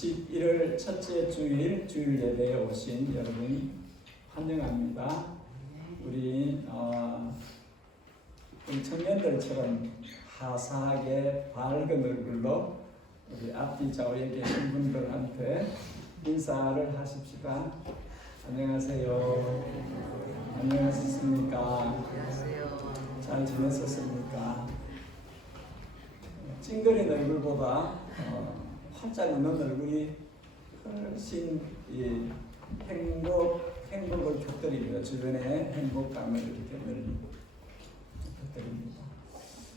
11월 첫째 주일 예배에 오신 여러분 환영합니다. 우리 청년들처럼 화사하게 밝은 얼굴로 우리 앞뒤 좌우에 계신 분들한테 인사를 하십시다. 안녕하세요. 안녕하셨습니까? 잘 지냈었습니까? 찡그린 얼굴보다 활짝 웃는 얼굴이 훨씬 행복을 곁들입니다. 주변에 행복감을 이렇게 늘 곁들입니다.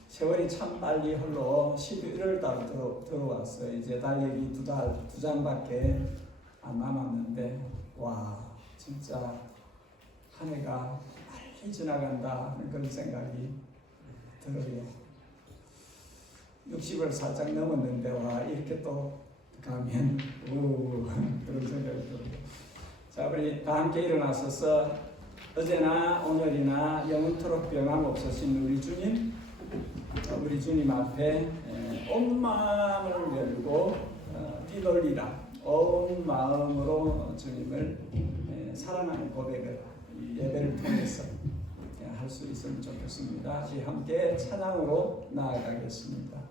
세월이 참 빨리 흘러 11월 달 들어왔어요. 이제 달력이 두 장밖에 안 남았는데 와 진짜 한 해가 빨리 지나간다 하는 그런 생각이 들어요. 60을 살짝 넘었는데 와 이렇게 또 가면 그런 생각이 들어요. 자 우리 다 함께 일어나셔서 어제나 오늘이나 영원토록 변함없으신 우리 주님 앞에 온 마음을 열고 뛰돌리라 온 마음으로 주님을 사랑하는 고백을 이 예배를 통해서 할 수 있으면 좋겠습니다. 함께 찬양으로 나아가겠습니다.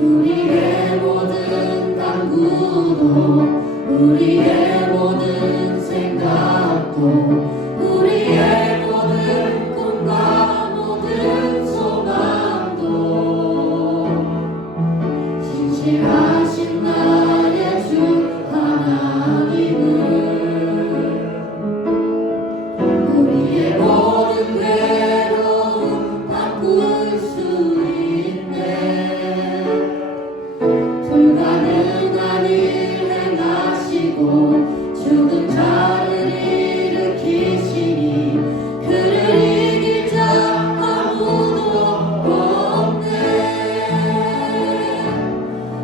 우리의 모든 간구도 우리의 모든 생각도 우리의 모든 꿈과 모든 소망도 신실하신 나의 주 하나님은 우리의 모든 괴로움 바꿀 수 있네. 불가능한 일 행하시고 죽은 자를 일으키시니 그를 이길 자 아무도 없네.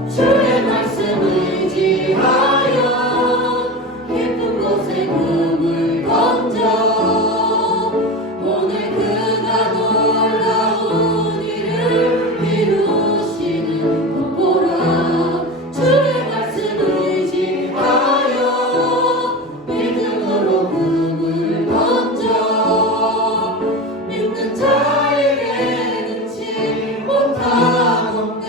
주의 말씀 의지하여 깊은 곳에 금을 던져 오늘 그가 놀라운 일을 이루시는 것 보라. 주의 말씀 의지하여 믿음으로 금을 던져 믿는 자에게 능치 못하겠네.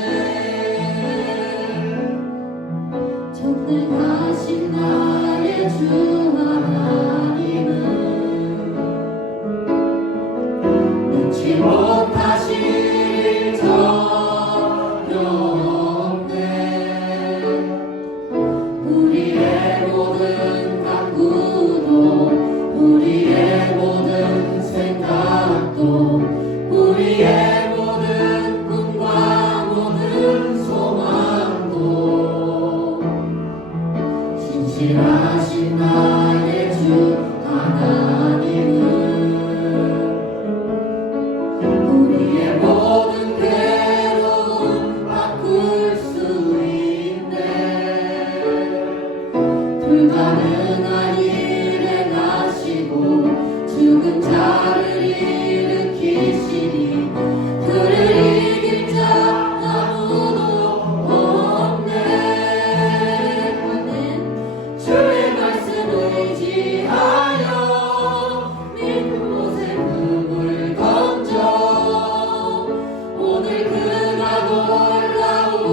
전능하신 나의 주 하나님은 능치 못하실 일 전혀 없네. 우리의 모든 간구도 우리의 모든 생각도 우리의 모든 꿈과 모든 소망도 신실하신 나의 주 하나님은 우리의 모든 괴로움 바꿀 수 있네. 불가능한 일 행하시고 죽은 자를 일으키시니 그를 이길 자 아무도 없네. 아멘. 주의 말씀 의지하여 믿는 곳에 금을 던져 오늘 그가 놀라운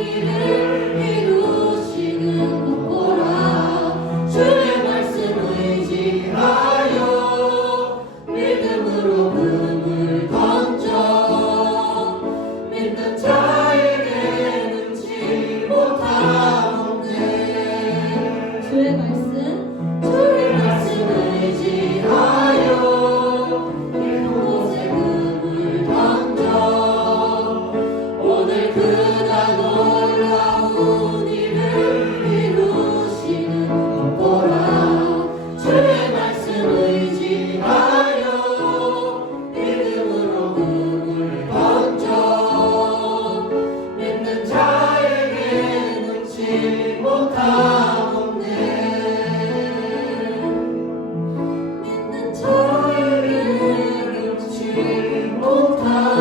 일을 이루시는 것 보라. 주의 말씀 의지하여 믿음으로 금을 던져 믿는 자에게 능치 못하겠네. 주의 말씀 의지하여 깊은 곳에 금을 던져 오늘 그가 놀라운 일을 이루시는 것 보라. 주의 말씀 의지하여 믿음으로 금을 던져 믿는 자에게 능치 못하겠네. 믿는 자에게 능치 못하겠네.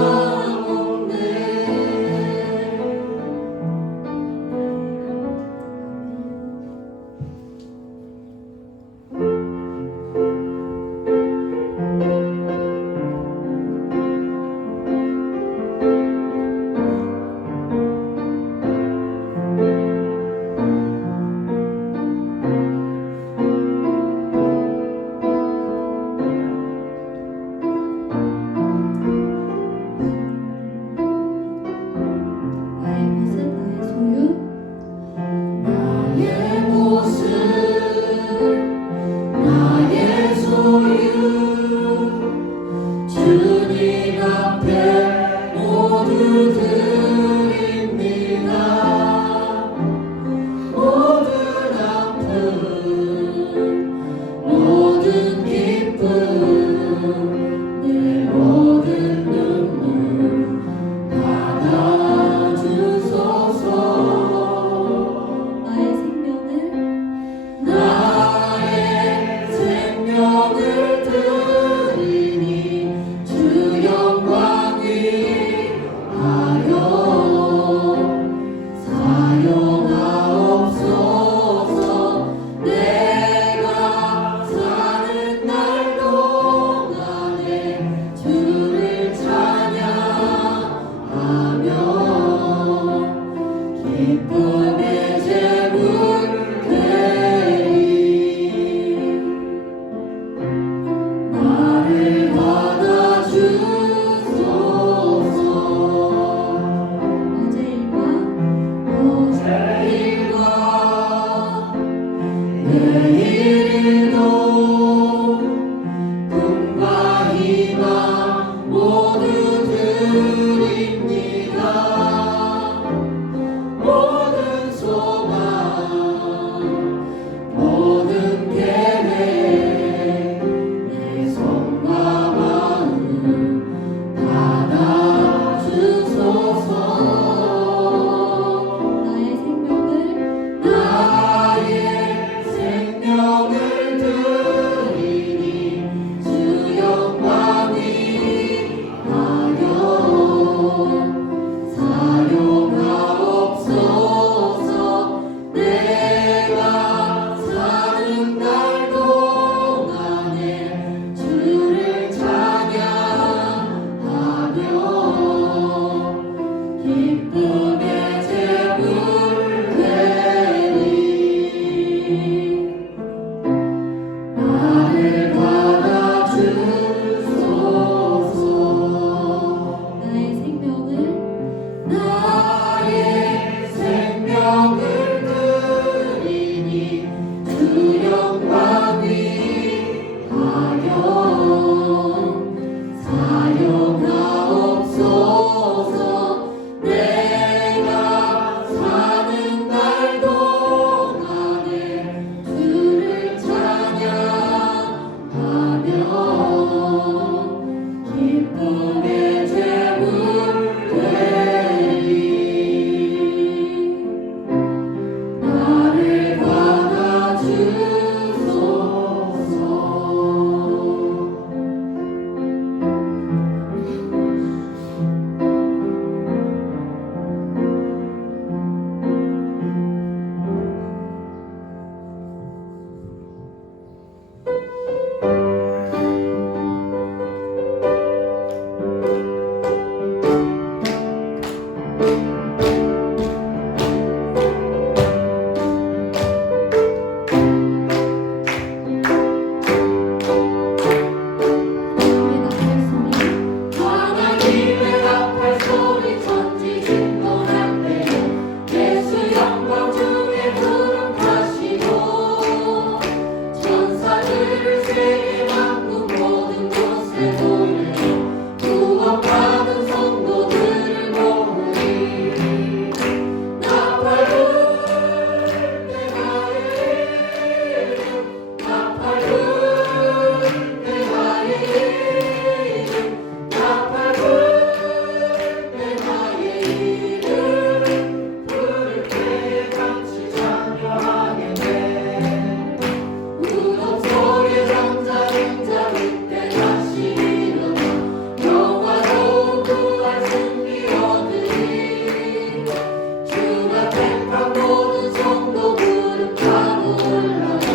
기쁨의 제물 되리 나를 받아주소서 나의 생명을 드리니 주 영광 위하여 사용하옵소서 내가 사는 날 동안에 주를 찬양하며 기쁨의 제물 되리 나를 하나님의 나팔 소리 천지 진동할 때에 예수 영광 중에 부름하시고 천사들을 세계 만국 모든 곳에 보내어 구원받은 성도들을 모으리 나팔 불 때 나의 이름 나팔 불 때 나의 이름 나팔 불 때 나의 이름 부를 때에 같이 참여하겠네 우동 소리 잠자는 자 그때 다시 일어나 영화로운 부활 승리 얻으리 주가 택한 모든 성도 무릎 타고 올라가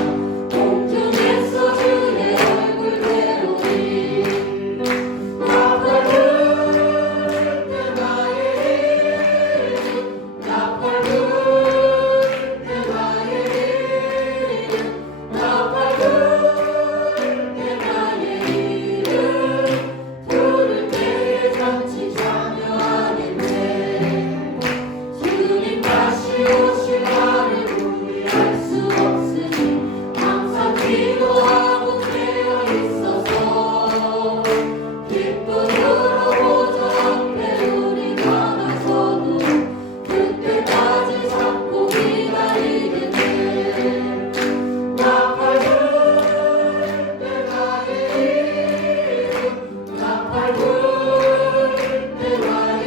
공중에서 주의 얼굴 배우리 나팔 불 때 나의 이름 나팔 불 때 나의 이름 나팔 불 때 나의 이름 부를 때에 같이 참여하겠네 주님 다시 오실 날을 우리 알 수 없으니 항상 기도하고 깨어 있어서 기쁨으로 보좌 앞에 우리가 나서도 그때까지 참고 기다리겠네 나팔 불 때 나의 이름 나팔 불 때 나의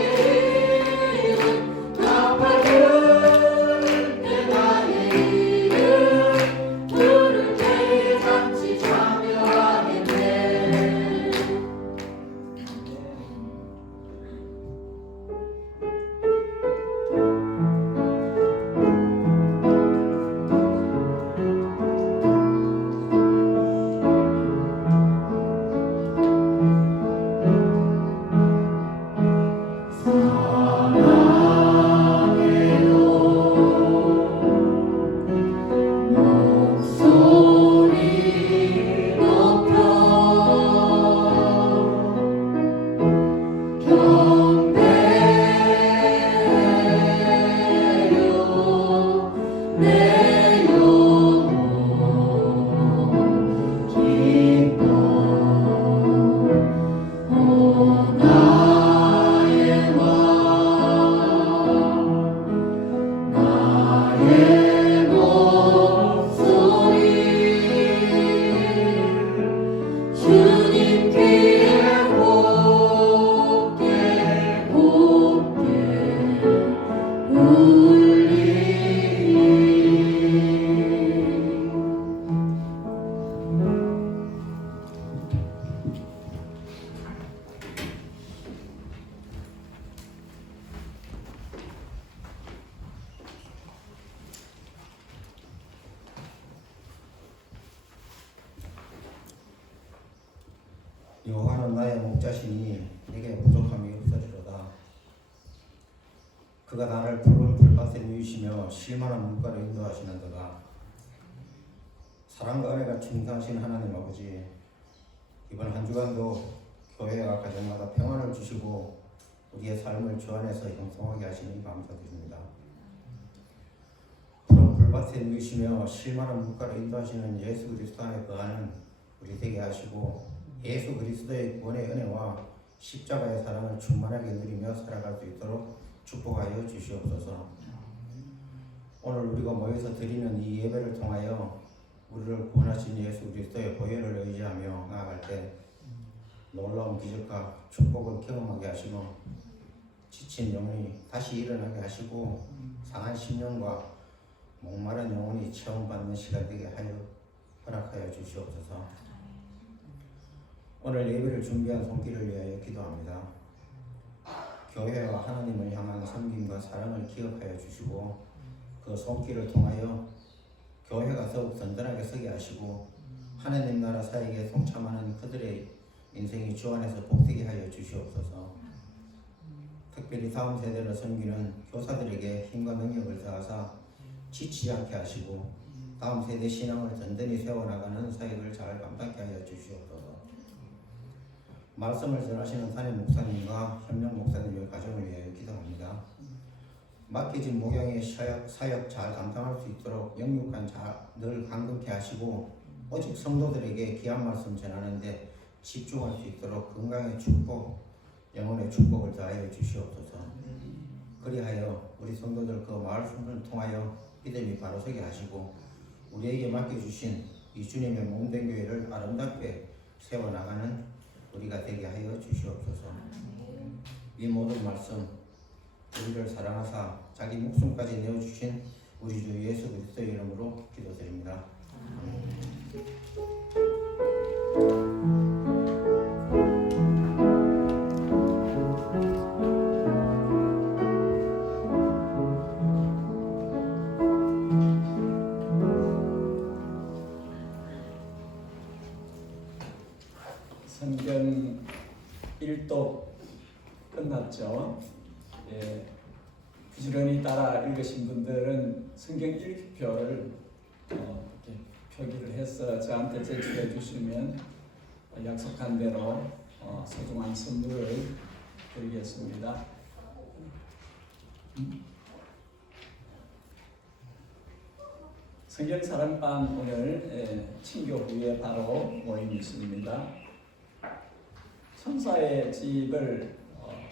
이름 나팔 불 때 나의 이름 부를 때에 같이 참여하겠네 목소리 높여 경배하여 내 영혼 기뻐 오 나의 왕 나의 목소리 주님 귀에 곱게 곱게 울리리 여호와는 나의 목자시니 내게 부족함이 없으리로다. 그가 나를 푸른 풀밭에 누이시며 쉴만한 물가로 인도하시는도다. 사랑과 은혜가 충만하신 하나님 아버지, 이번 한 주간도 교회와 가정마다 평안을 주시고 우리의 삶을 주 안에서 형통하게 하시니 감사드립니다. 푸른 풀밭에 누이시며 쉴만한 물가로 인도하시는 예수 그리스도 안에 거하는 우리 되게 하시고 예수 그리스도의 구원의 은혜와 십자가의 사랑을 충만하게 누리며 살아갈 수 있도록 축복하여 주시옵소서. 오늘 우리가 모여서 드리는 이 예배를 통하여 우리를 구원하신 예수 그리스도의 보혈을 의지하며 나아갈 때 놀라운 기적과 축복을 경험하게 하시고 지친 영혼이 다시 일어나게 하시고 상한 심령과 목마른 영혼이 체험받는 시간 되게 하여 허락하여 주시옵소서. 오늘 예배를 준비한 손길을 위하여 기도합니다. 교회와 하나님을 향한 섬김과 사랑을 기억하여 주시고 그 손길을 통하여 교회가 더욱 든든하게 서게 하시고 하나님 나라 사역에 동참하는 그들의 인생이 주 안에서 복되게 하여 주시옵소서. 특별히 다음 세대를 섬기는 교사들에게 힘과 능력을 더하사 지치지 않게 하시고 다음 세대 신앙을 든든히 세워나가는 사역을 잘 감당케 하여 주시옵소서. 말씀을 전하시는 담임 목사님과 현명 목사님의 가정을 위하여 기도합니다. 맡겨진 목양의 사역 잘 감당할 수 있도록 영육간 늘 감격케 하시고 오직 성도들에게 귀한 말씀 전하는데 집중할 수 있도록 건강의 축복, 영혼의 축복을 더하여 주시옵소서. 그리하여 우리 성도들 그 말씀을 통하여 믿음이 바로서게 하시고 우리에게 맡겨주신 이 주님의 몸된 교회를 아름답게 세워나가는 우리가 되게 하여 주시옵소서. 이 모든 말씀 우리를 사랑하사 자기 목숨까지 내어주신 우리 주 예수 그리스도의 이름으로 기도드립니다. 성경 1도 끝났죠. 예, 부지런히 따라 읽으신 분들은 성경 1표를 이렇게 표기를 해서 저한테 제출해 주시면 약속한 대로 소중한 선물을 드리겠습니다. 성경 사랑방 오늘 친교 후에 바로 모임이 있습니다. 천사의 집을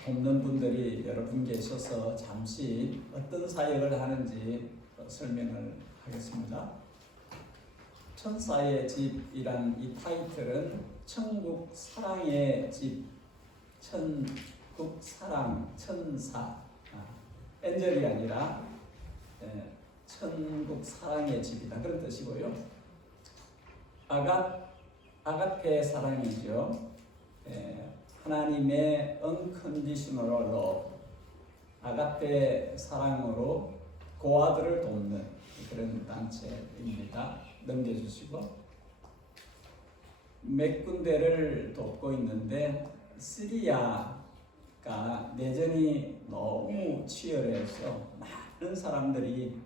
돕는 분들이 여러 분 계셔서 잠시 어떤 사역을 하는지 설명을 하겠습니다. 천사의 집이란 이 타이틀은 천국 사랑의 집, 천국 사랑, 천사, 엔젤이 아니라 천국 사랑의 집이다 그런 뜻이고요. 아가페 사랑이죠. 하나님의 unconditional love, 아가페 사랑으로 고아들을 돕는 그런 단체입니다. 넘겨주시고 몇 군데를 돕고 있는데 시리아가 내전이 너무 치열해서 많은 사람들이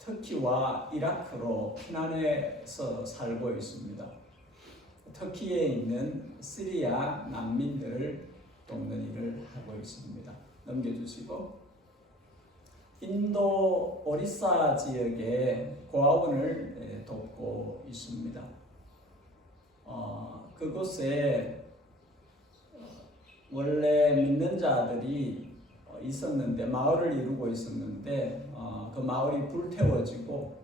터키와 이라크로 피난해서 살고 있습니다. 터키에 있는 시리아 난민들을 돕는 일을 하고 있습니다. 넘겨주시고 인도 오리사 지역의 고아원을 돕고 있습니다. 그곳에 원래 믿는 자들이 있었는데 마을을 이루고 있었는데 그 마을이 불태워지고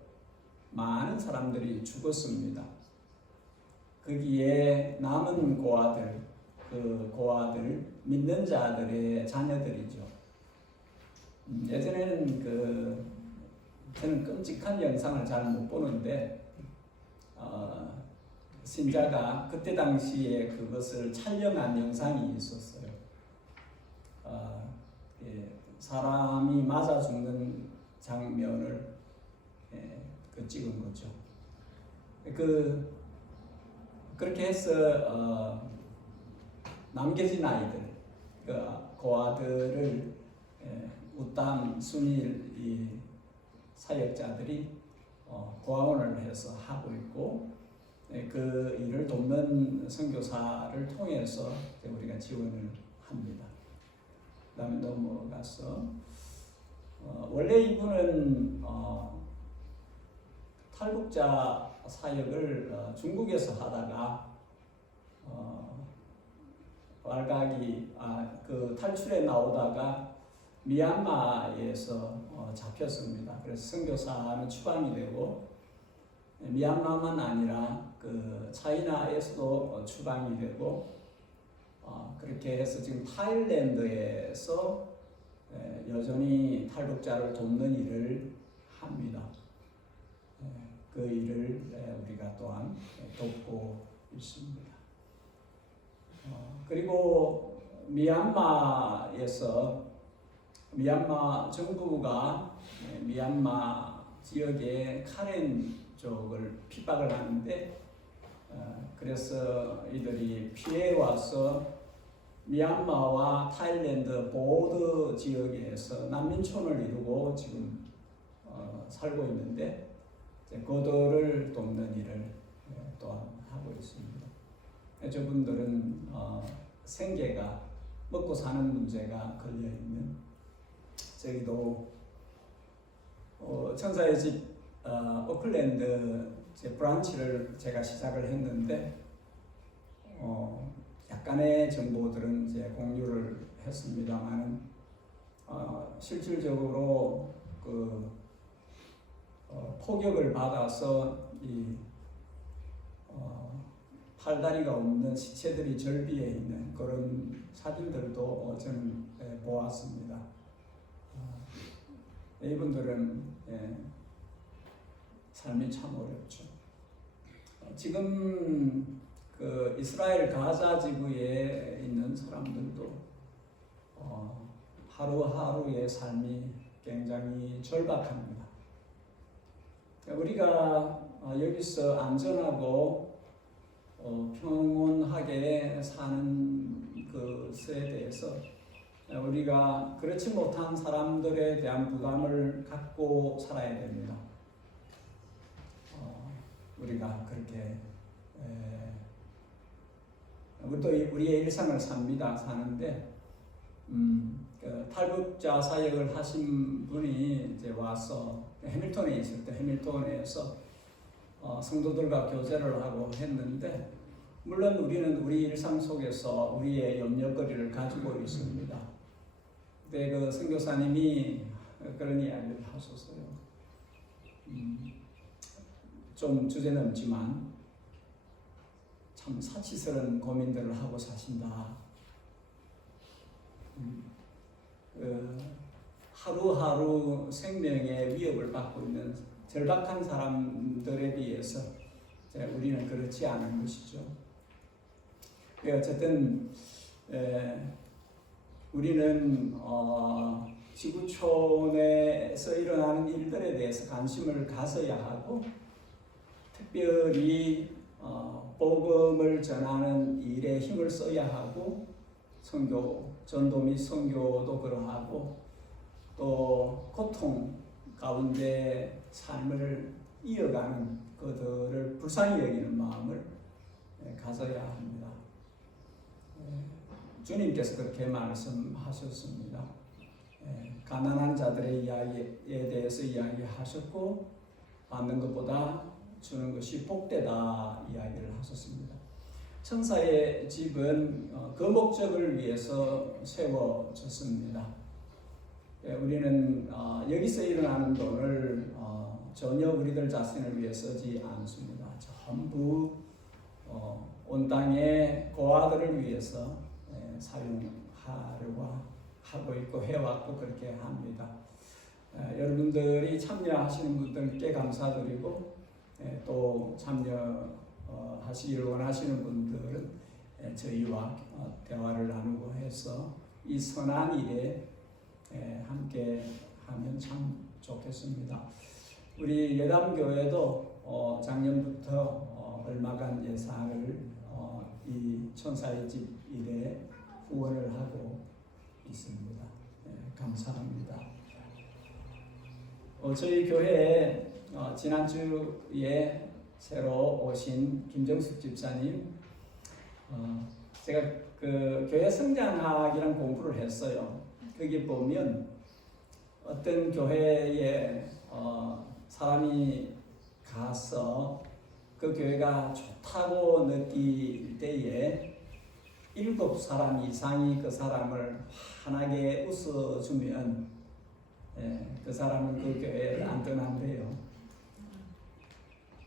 많은 사람들이 죽었습니다. 거기에 남은 고아들, 그 고아들 믿는 자들의 자녀들이죠. 예전에는 저는 끔찍한 영상을 잘 못 보는데 신자가 그때 당시에 그것을 촬영한 영상이 있었어요. 사람이 맞아 죽는 장면을 찍은 거죠. 그렇게 해서 남겨진 아이들, 고아들을 우땅 순일 이 사역자들이 고아원을 해서 하고 있고 그 일을 돕는 선교사를 통해서 우리가 지원을 합니다. 그다음에 넘어가서 원래 이분은 탈북자 사역을 중국에서 하다가 그 탈출에 나오다가 미얀마에서 잡혔습니다. 그래서 선교사는 추방이 되고 미얀마만 아니라 그 차이나에서도 추방이 되고 그렇게 해서 지금 타일랜드에서 여전히 탈북자를 돕는 일을 합니다. 그 일을 우리가 또한 돕고 있습니다. 그리고 미얀마 정부가 미얀마 지역의 카렌 쪽을 핍박을 하는데 그래서 이들이 피해 와서 미얀마와 타일랜드 보드 지역에서 난민촌을 이루고 지금 살고 있는데 그들을 돕는 일을 또한 하고 있습니다. 저분들은 생계가 먹고 사는 문제가 걸려 있는 저기도 천사의 집 오클랜드 브란치를 제가 시작을 했는데 약간의 정보들은 이제 공유를 했습니다만 실질적으로 그 포격을 받아서 이 팔다리가 없는 시체들이 절비에 있는 그런 사진들도 저는 보았습니다. 이분들은 삶이 참 어렵죠. 지금 그 이스라엘 가자 지구에 있는 사람들도 하루하루의 삶이 굉장히 절박합니다. 우리가 여기서 안전하고 평온하게 사는 것에 대해서 우리가 그렇지 못한 사람들에 대한 부담을 갖고 살아야 됩니다. 우리가 그렇게 우리도 우리의 일상을 사는데 그 탈북자 사역을 하신 분이 이제 와서 해밀턴에 있을 때 해밀턴에서 성도들과 교제를 하고 했는데 물론 우리는 우리 일상 속에서 우리의 염려거리를 가지고 있습니다. 근데 그 선교사님이 그런 이야기를 하셨어요. 좀 주제 넘지만 참 사치스러운 고민들을 하고 사신다. 하루하루 생명의 위협을 받고 있는 절박한 사람들에 비해서 우리는 그렇지 않은 것이죠. 어쨌든 우리는 지구촌에서 일어나는 일들에 대해서 관심을 가져야 하고 특별히 복음을 전하는 일에 힘을 써야 하고 전도 및 선교도 그러하고 또 고통 가운데 삶을 이어가는 그들을 불쌍히 여기는 마음을 가져야 합니다. 주님께서 그렇게 말씀하셨습니다. 가난한 자들의 이야기에 대해서 이야기하셨고 받는 것보다 주는 것이 복되다 이야기를 하셨습니다. 천사의 집은 그 목적을 위해서 세워졌습니다. 우리는 여기서 일어나는 돈을 전혀 우리들 자신을 위해 쓰지 않습니다. 전부 온 땅의 고아들을 위해서 사용하려고 하고 있고 해왔고 그렇게 합니다. 여러분들이 참여하시는 분들께 감사드리고 또 참여하시기를 원하시는 분들은 저희와 대화를 나누고 해서 이 선한 일에 함께 하면 참 좋겠습니다. 우리 예담교회도 작년부터 얼마간 예산을 이 천사의 집 일에 후원을 하고 있습니다. 감사합니다. 저희 교회에 지난주에 새로 오신 김정숙 집사님, 제가 그 교회 성장학이라는 공부를 했어요. 거기 보면 어떤 교회에 사람이 가서 그 교회가 좋다고 느낄 때에 7사람 이상이 그 사람을 환하게 웃어주면 그 사람은 그 교회를 안 떠난대요.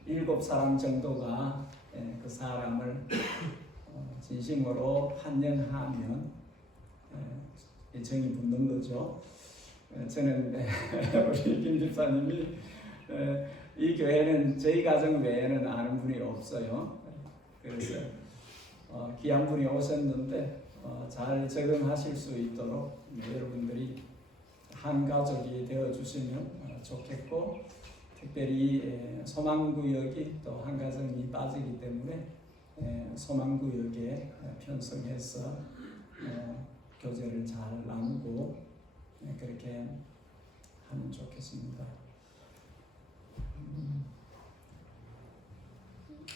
7사람 정도가 그 사람을 진심으로 환영하면 정이 붙는 거죠. 저는 우리 김 집사님이 이 교회는 저희 가정 외에는 아는 분이 없어요. 그래서 귀한 분이 오셨는데 잘 적응하실 수 있도록 여러분들이 한 가족이 되어 주시면 좋겠고, 특별히 소망구역이 또 한 가정이 빠지기 때문에 소망구역에 편성해서 교제를 잘 나누고 그렇게 하면 좋겠습니다.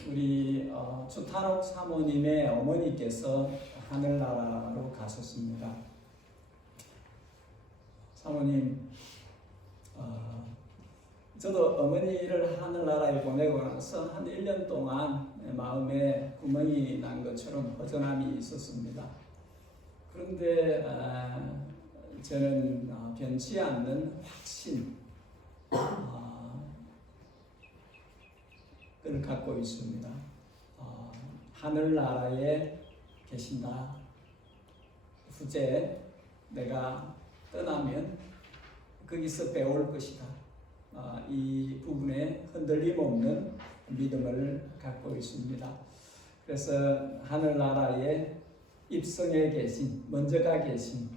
우리 추탄옥 사모님의 어머니께서 하늘나라로 가셨습니다. 사모님, 저도 어머니를 하늘나라에 보내고 나서 한 1년 동안 마음에 구멍이 난 것처럼 허전함이 있었습니다. 그런데 저는 변치 않는 확신 을 갖고 있습니다. 하늘나라에 계신다. 후제 내가 떠나면 거기서 배울 것이다. 이 부분에 흔들림 없는 믿음을 갖고 있습니다. 그래서 하늘나라에 입성해 계신, 먼저가 계신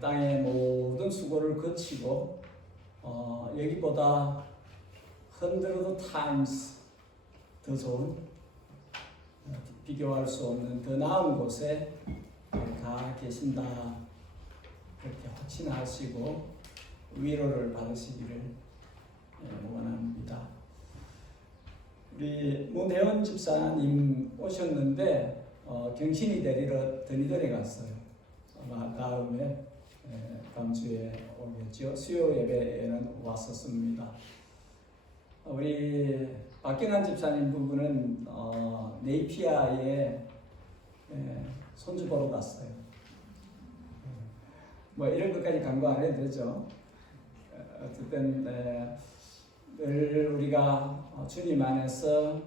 땅의 모든 수고를 거치고 여기보다 100 times 더 좋은, 비교할 수 없는 더 나은 곳에 가 계신다. 그렇게 확신하시고 위로를 받으시기를 원합니다. 우리 문혜원 집사님 오셨는데 경신이 데리러 드니던에 갔어요. 아마 다음 주에 오겠죠. 수요 예배에는 왔었습니다. 우리 박경환 집사님 부부는 네이피아에 손주 보러 갔어요. 뭐 이런 것까지 간거 안 해도 되죠. 어쨌든 늘 우리가 주님 안에서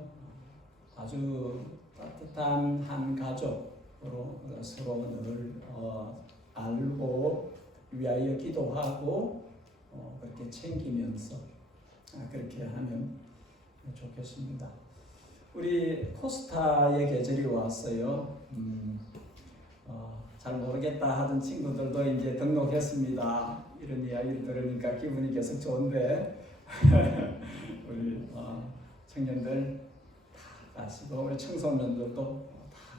아주 따뜻한 한 가족으로 서로 늘 알고 위하여 기도하고 그렇게 챙기면서 그렇게 하면 좋겠습니다. 우리 포스타의 계절이 왔어요. 잘 모르겠다 하던 친구들도 이제 등록했습니다. 이런 이야기를 들으니까 기분이 계속 좋은데 우리 청년들 다 가시고 우리 청소년들도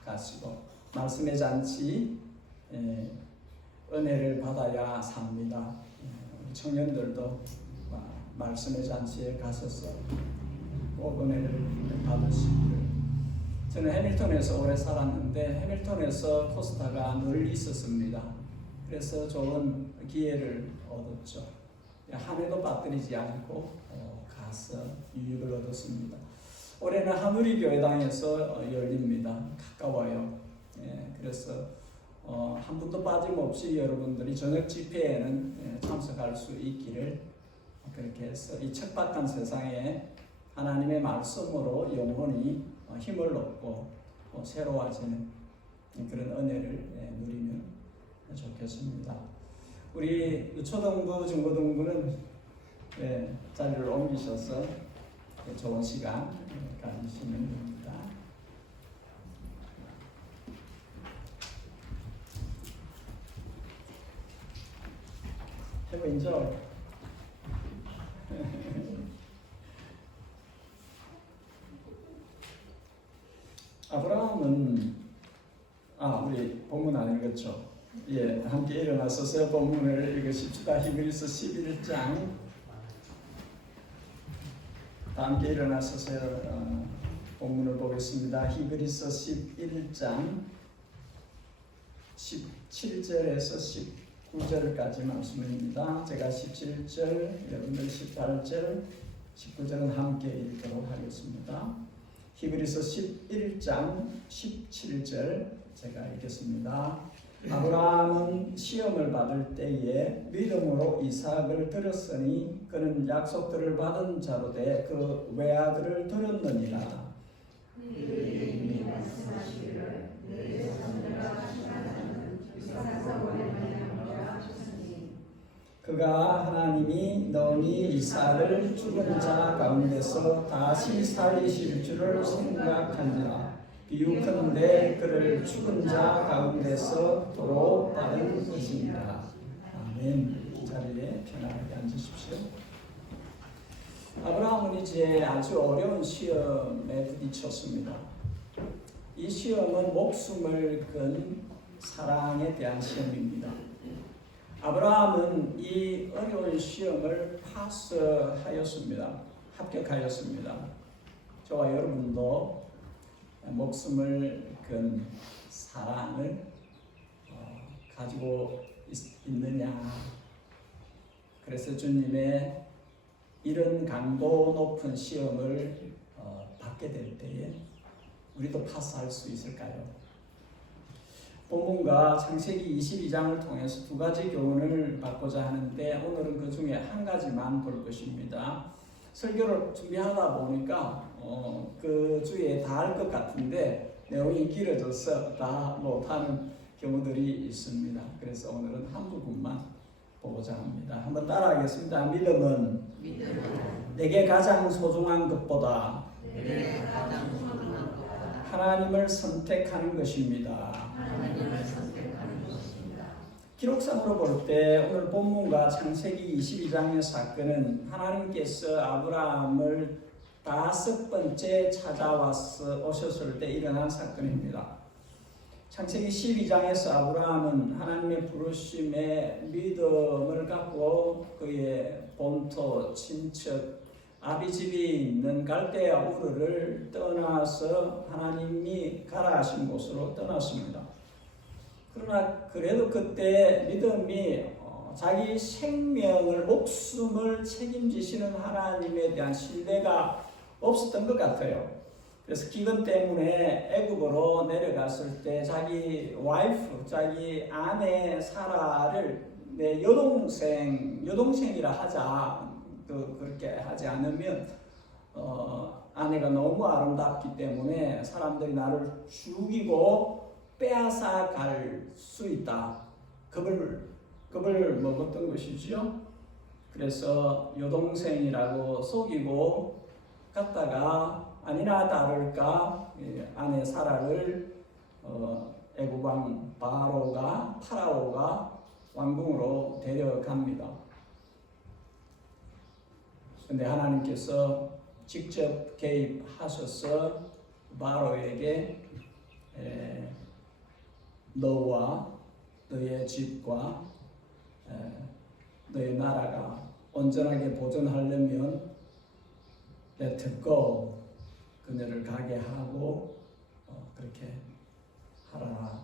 다 가시고 말씀의 잔치 은혜를 받아야 삽니다. 우리 청년들도 말씀의 잔치에 가셔서 꼭 은혜를 받으시기를. 저는 해밀턴에서 오래 살았는데 해밀턴에서 포스타가 늘 있었습니다. 그래서 좋은 기회를 얻었죠. 한 해도 빠뜨리지 않고 가서 유익을 얻었습니다. 올해는 한우리교회당에서 열립니다. 가까워요. 그래서 한 분도 빠짐없이 여러분들이 저녁 집회에는 참석할 수 있기를 그렇게 해서 이 척박한 세상에 하나님의 말씀으로 영혼이 힘을 얻고 새로워지는 그런 은혜를 누리면 좋겠습니다. 우리 초등부, 중고등부는 자리를 옮기셔서 좋은 시간 가지시면 됩니다. Have enjoy. 아브라함은 우리 본문 안 읽었죠? 예, 함께 일어나서서 본문을 읽으십시다. 히브리서 11장. 함께 일어나서서 본문을 보겠습니다. 히브리서 11장 17절에서 19절까지 말씀입니다. 제가 17절, 여러분들 18절, 19절은 함께 읽도록 하겠습니다. 히브리서 11장 17절 제가 읽겠습니다. 아브라함은 시험을 받을 때에 믿음으로 이삭을 들었으니 그는 약속들을 받은 자로 돼 그 외아들을 들었느니라. 그들이 말씀하시기를 내 자손들아 하시나는 이삭을 말미암아 하셨으니 그가 하나님이 너니 이삭을 죽은 자 가운데서 다시 살리실 줄을 생각한지라. 비유컨대 그를 죽은 자 가운데서 도로 받은 것입니다. 아멘. 이 자리에 편안하게 앉으십시오. 아브라함은 이제 아주 어려운 시험에 부딪혔습니다. 이 시험은 목숨을 건 사랑에 대한 시험입니다. 아브라함은 이 어려운 시험을 파스하였습니다. 합격하였습니다. 저와 여러분도 목숨을 건 사랑을 가지고 있느냐. 그래서 주님의 이런 강도 높은 시험을 받게 될 때에 우리도 파스할 수 있을까요? 본문과 창세기 22장을 통해서 두 가지 교훈을 받고자 하는데 오늘은 그 중에 한 가지만 볼 것입니다. 설교를 준비하다 보니까 그 주에 다 할 것 같은데 내용이 길어져서 다 못하는 경우들이 있습니다. 그래서 오늘은 한 부분만 보고자 합니다. 한번 따라하겠습니다. 믿음은 내게 가장 소중한 것보다 하나님을 선택하는 것입니다. 기록상으로 볼 때 오늘 본문과 창세기 22장의 사건은 하나님께서 아브라함을 5번째 찾아와서 오셨을 때 일어난 사건입니다. 창세기 12장에서 아브라함은 하나님의 부르심에 믿음을 갖고 그의 본토, 친척, 아비집이 있는 갈대아 우르를 떠나서 하나님이 가라 하신 곳으로 떠났습니다. 그러나 그래도 그때 믿음이 자기 생명을, 목숨을 책임지시는 하나님에 대한 신뢰가 없었던 것 같아요. 그래서 기근 때문에 애굽으로 내려갔을 때 자기 와이프, 자기 아내 사라를 내 여동생이라 하자. 그렇게 하지 않으면 아내가 너무 아름답기 때문에 사람들이 나를 죽이고 빼앗아 갈 수 있다. 겁을 먹었던 것이죠. 그래서 여동생이라고 속이고 갔다가 아니나 다를까 아내 사라를 애굽 왕 파라오가 왕궁으로 데려갑니다. 그런데 하나님께서 직접 개입하셔서 바로에게 너와 너의 집과 너의 나라가 온전하게 보존하려면 let it go, 그녀를 가게 하고 그렇게 하라.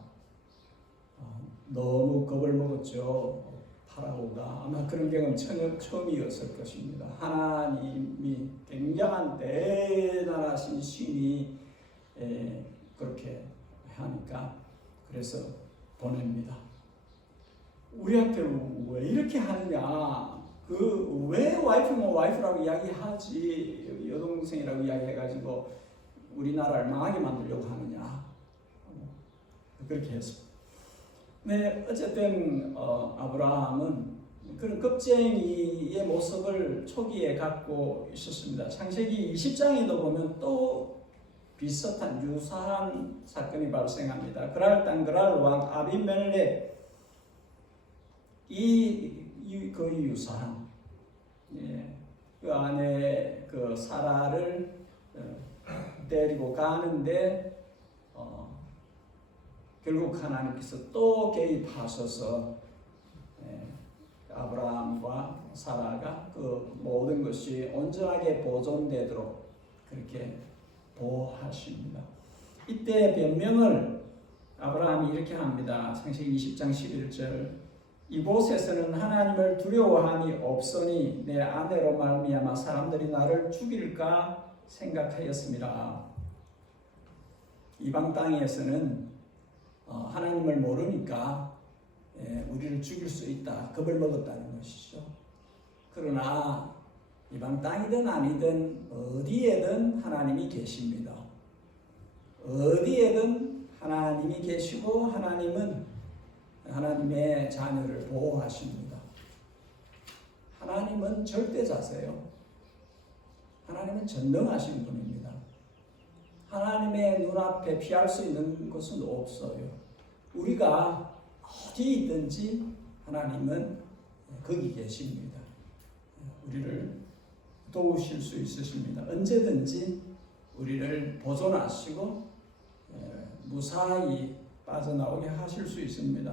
너무 겁을 먹었죠. 파라오가 아마 그런 경험 처음이었을 것입니다. 하나님이 굉장한 대단하신 신이 그렇게 하니까 그래서 보냅니다. 우리한테 왜 이렇게 하느냐? 왜 와이프면 와이프라고 이야기하지 여동생이라고 이야기해가지고 우리나라를 망하게 만들려고 하느냐? 그렇게 했습니다. 네, 어쨌든 아브라함은 그런 겁쟁이의 모습을 초기에 갖고 있었습니다. 창세기 20장에도 보면 또 비슷한 유사한 사건이 발생합니다. 그랄 땅 그랄 왕 아비멜렉 그 유사한 그 안에 그 사라를 데리고 가는데 결국 하나님께서 또 개입하셔서 아브라함과 사라가 그 모든 것이 온전하게 보존되도록 그렇게 보호하십니다. 이때 변명을 아브라함이 이렇게 합니다. 창세기 20장 11절 이곳에서는 하나님을 두려워함이 없으니 내 아내로 말미암아 사람들이 나를 죽일까 생각하였습니다. 이방 땅에서는 하나님을 모르니까 우리를 죽일 수 있다. 겁을 먹었다는 것이죠. 그러나 이방 땅이든 아니든 어디에든 하나님이 계십니다. 어디에든 하나님이 계시고 하나님은 하나님의 자녀를 보호하십니다. 하나님은 절대자세요. 하나님은 전능하신 분입니다. 하나님의 눈앞에 피할 수 있는 것은 없어요. 우리가 어디 있든지 하나님은 거기 계십니다. 우리를 도우실 수 있으십니다. 언제든지 우리를 보존하시고 무사히 빠져나오게 하실 수 있습니다.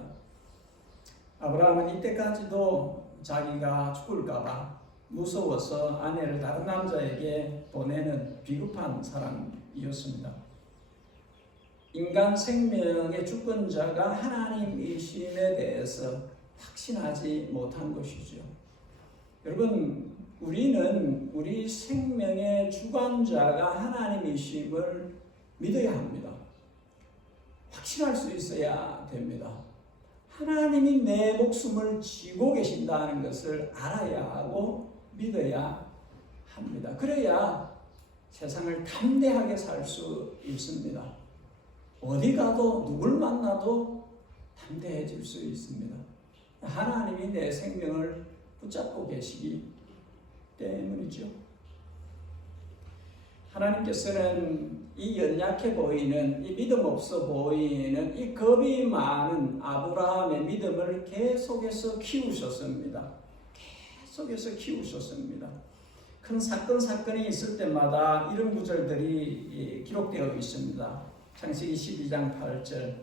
아브라함은 이때까지도 자기가 죽을까봐 무서워서 아내를 다른 남자에게 보내는 비겁한 사람이었습니다. 인간 생명의 주권자가 하나님이심에 대해서 확신하지 못한 것이죠. 여러분, 우리는 우리 생명의 주관자가 하나님이심을 믿어야 합니다. 확신할 수 있어야 됩니다. 하나님이 내 목숨을 쥐고 계신다는 것을 알아야 하고 믿어야 합니다. 그래야 세상을 담대하게 살 수 있습니다. 어디 가도 누굴 만나도 담대해질 수 있습니다. 하나님이 내 생명을 붙잡고 계시기 때문이죠. 하나님께서는 이 연약해 보이는, 이 믿음 없어 보이는, 이 겁이 많은 아브라함의 믿음을 계속해서 키우셨습니다. 계속해서 키우셨습니다. 큰 사건이 있을 때마다 이런 구절들이 기록되어 있습니다. 창세기 12장 8절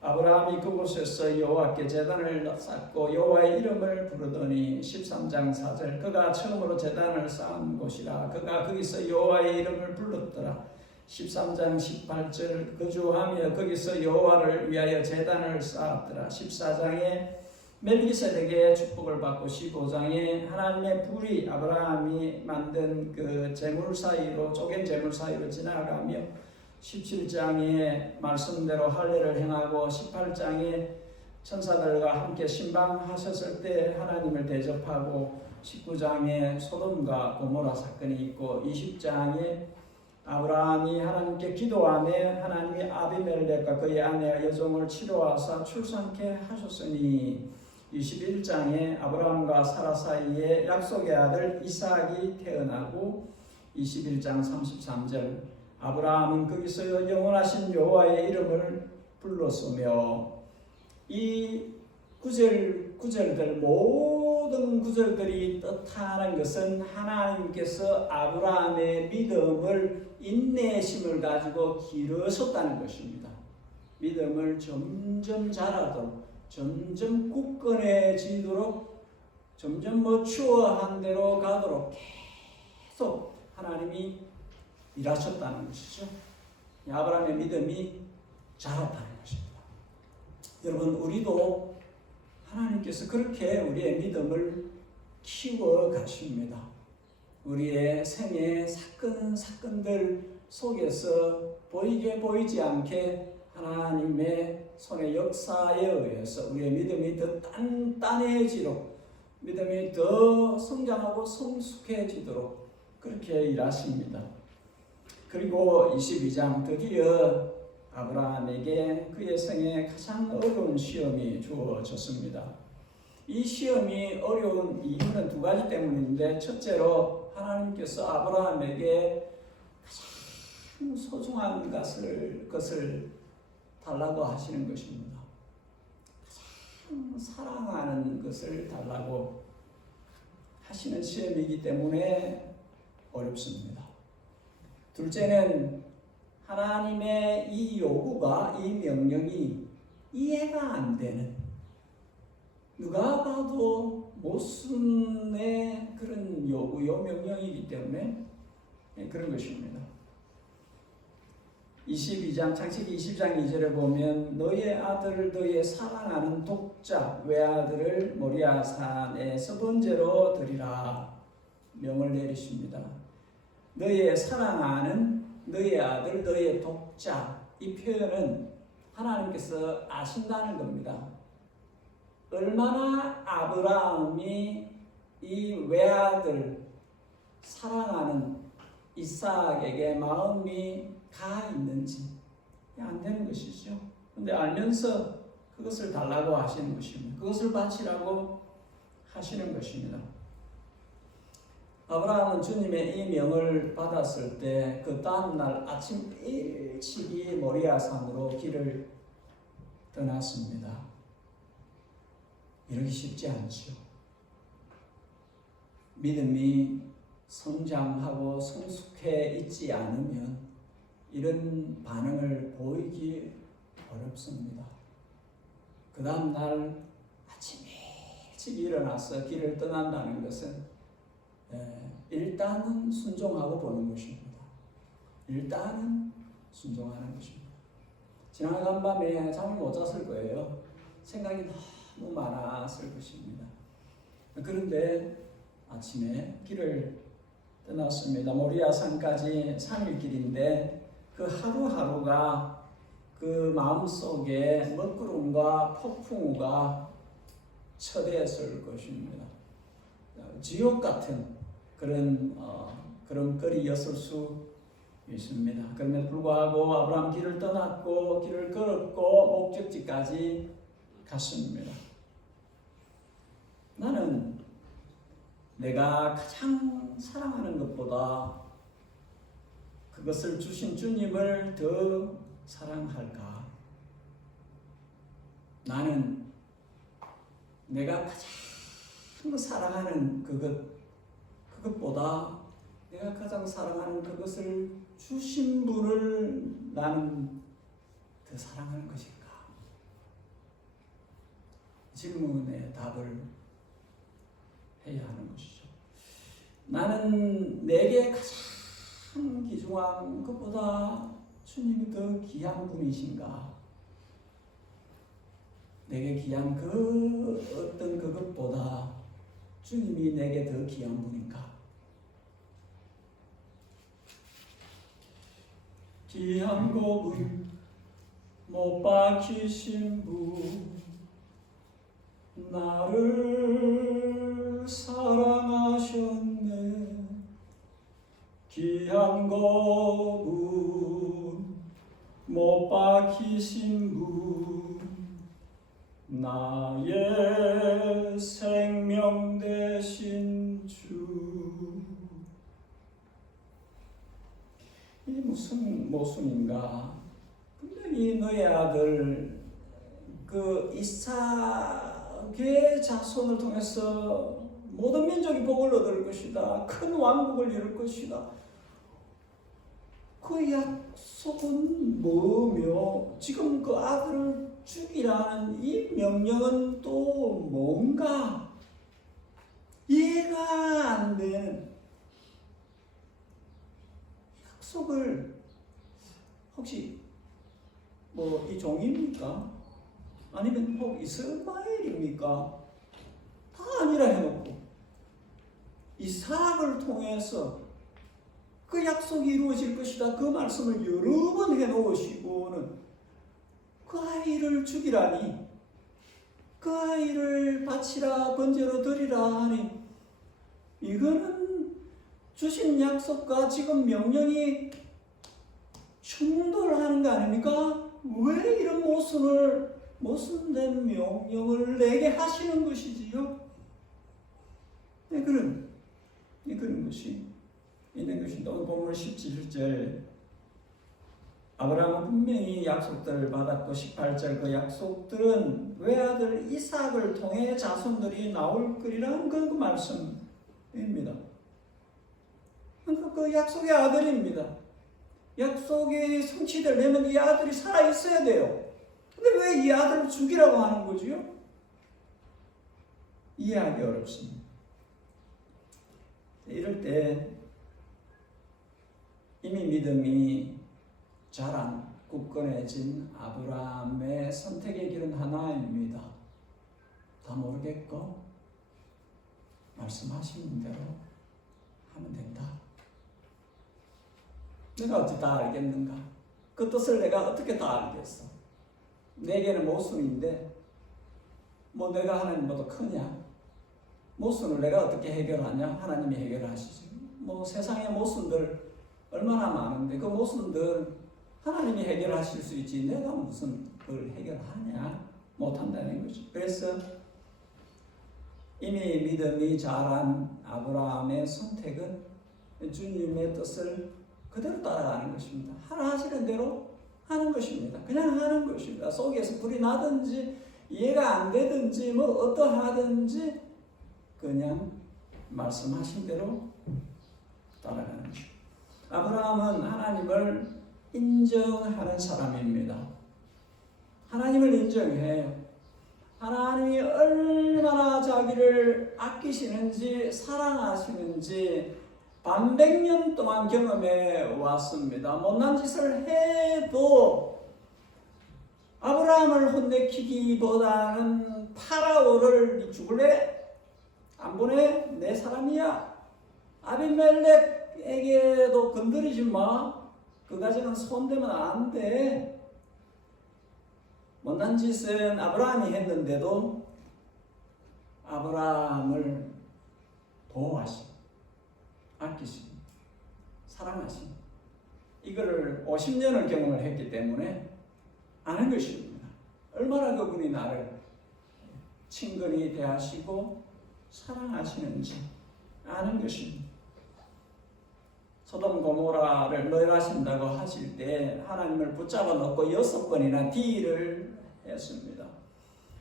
아브라함이 그곳에서 여호와께 제단을 쌓고 여호와의 이름을 부르더니 13장 4절 그가 처음으로 제단을 쌓은 곳이라 그가 거기서 여호와의 이름을 불렀더라. 13장 18절 거주하며 거기서 여호와를 위하여 제단을 쌓았더라. 14장에 멜기세덱의 축복을 받고 15장에 하나님의 불이 아브라함이 만든 그 제물 사이로 쪼갠 제물 사이로 지나가며 17장에 말씀대로 할례를 행하고 18장에 천사들과 함께 신방하셨을 때 하나님을 대접하고 19장에 소돔과 고모라 사건이 있고 20장에 아브라함이 하나님께 기도하며 하나님이 아비멜렉과 그의 아내 여종을 치료하사 출산케 하셨으니 21장에 아브라함과 사라 사이에 약속의 아들 이삭이 태어나고 21장 33절 아브라함은 거기서 영원하신 여호와의 이름을 불렀으며 이 구절들 모든 구절들이 뜻하는 것은 하나님께서 아브라함의 믿음을 인내심을 가지고 기르셨다는 것입니다. 믿음을 점점 자라도록 점점 굳건해지도록 점점 머추어한 대로 가도록 계속 하나님이 일하셨다는 것이죠. 아브라함의 믿음이 자랐다는 것입니다. 여러분, 우리도 하나님께서 그렇게 우리의 믿음을 키워 가십니다. 우리의 생의 사건들 속에서 보이게 보이지 않게 하나님의 손의 역사에 의해서 우리의 믿음이 더 단단해지도록 믿음이 더 성장하고 성숙해지도록 그렇게 일하십니다. 그리고 22장 드디어 아브라함에게 그의 생에 가장 어려운 시험이 주어졌습니다. 이 시험이 어려운 이유는 두 가지 때문인데 첫째로 하나님께서 아브라함에게 가장 소중한 것을 달라고 하시는 것입니다. 가장 사랑하는 것을 달라고 하시는 시험이기 때문에 어렵습니다. 둘째는 하나님의 이 요구가, 이 명령이 이해가 안 되는, 누가 봐도 모순의 그런 요구요 명령이기 때문에 그런 것입니다. 22장 창세기 20장 2절에 보면 너의 아들을 너의 사랑하는 독자 외아들을 모리아 산에 첫 번째로 드리라 명을 내리십니다. 너의 사랑하는 너의 아들 너의 독자, 이 표현은 하나님께서 아신다는 겁니다. 얼마나 아브라함이 이 외아들 사랑하는 이삭에게 마음이 가 있는지 안 되는 것이죠. 그런데 알면서 그것을 달라고 하시는 것입니다. 그것을 바치라고 하시는 것입니다. 아브라함은 주님의 이 명을 받았을 때 그 다음날 아침 일찍이 모리아 산으로 길을 떠났습니다. 이러기 쉽지 않죠. 믿음이 성장하고 성숙해 있지 않으면 이런 반응을 보이기 어렵습니다. 그 다음 날 아침 일찍 일어나서 길을 떠난다는 것은 일단은 순종하고 보는 것입니다. 일단은 순종하는 것입니다. 지난 간밤에 잠을 못 잤을 거예요. 생각이 너무 많았을 것입니다. 그런데 아침에 길을 떠났습니다. 모리아 산까지 3일 길인데 그 하루하루가 그 마음속에 먹구름과 폭풍우가 쳐대었을 것입니다. 지옥 같은 그런 거리였을 수 있습니다. 그럼에도 불구하고 아브라함 길을 떠났고 길을 걸었고 목적지까지 갔습니다. 나는 내가 가장 사랑하는 것보다 그것을 주신 주님을 더 사랑할까? 나는 내가 가장 사랑하는 그것보다 내가 가장 사랑하는 그것을 주신 분을 나는 더 사랑하는 것일까? 질문에 답을 해야 하는 것이죠. 나는 내게 가장 귀중한 것보다 주님이 더 귀한 분이신가? 내게 귀한 그 어떤 그것보다 주님이 내게 더 귀한 분인가? 귀한 법은 못 박히신 분, 나를 사랑하셨네. 귀한 법은 못 박히신 분, 나의 생명 되신 주. 이 무슨 모순인가? 분명히 너의 아들 그 이삭의 자손을 통해서 모든 민족이 복을 얻을 것이다. 큰 왕국을 이룰 것이다. 그 약속은 뭐며 지금 그 아들을 죽이라는 이 명령은 또 뭔가 이해가 안 되는 약속을 혹시 이 종입니까? 아니면 혹 이스마엘입니까? 다 아니라 해놓고 이삭을 통해서 그 약속이 이루어질 것이다. 그 말씀을 여러 번 해놓으시고는 그 아이를 죽이라니, 그 아이를 바치라 번제로 드리라 하니, 이거는 주신 약속과 지금 명령이 충돌하는 거 아닙니까? 왜 이런 모순된 명령을 내게 하시는 것이지요? 그런 것이 있는 것입니다. 오늘 본문 17절 아브라함은 분명히 약속들을 받았고 18절 그 약속들은 외아들 이삭을 통해 자손들이 나올 거리라는 그 말씀입니다. 그 약속의 아들입니다. 약속이 성취되려면 이 아들이 살아 있어야 돼요. 근데 왜 이 아들을 죽이라고 하는 거지요? 이해하기 어렵습니다. 이럴 때 이미 믿음이 자란 굳건해진 아브라함의 선택의 길은 하나입니다. 다 모르겠고 말씀하시는 대로 하면 된다. 내가 어찌 다 알겠는가? 그 뜻을 내가 어떻게 다 알겠어? 내게는 모순인데 뭐 내가 하나님보다 크냐? 모순을 내가 어떻게 해결하냐? 하나님이 해결하시지. 뭐 세상의 모순들 얼마나 많은데 그 모순들 하나님이 해결하실 수 있지 내가 무슨 그걸 해결하냐? 못한다는 거죠. 그래서 이미 믿음이 자란 아브라함의 선택은 주님의 뜻을 그대로 따라가는 것입니다. 하나 하시는 대로 하는 것입니다. 그냥 하는 것입니다. 속에서 불이 나든지 이해가 안 되든지 뭐 어떠하든지 그냥 말씀하신 대로 따라가는 것입니다. 아브라함은 하나님을 인정하는 사람입니다. 하나님을 인정해요. 하나님이 얼마나 자기를 아끼시는지 사랑하시는지 반백년 동안 경험해 왔습니다. 못난 짓을 해도 아브라함을 혼내키기보다는 파라오를 죽을래? 안 보내? 내 사람이야. 아비멜렉에게도 건드리지 마. 그까지는 손대면 안 돼. 못난 짓은 아브라함이 했는데도 아브라함을 보호하신, 아끼신, 사랑하신 이거를 50년을 경험을 했기 때문에 아는 것입니다. 얼마나 그분이 나를 친근히 대하시고 사랑하시는지 아는 것입니다. 소돔 고모라를 멸하신다고 하실 때 하나님을 붙잡아 놓고 6번이나 딜을 했습니다.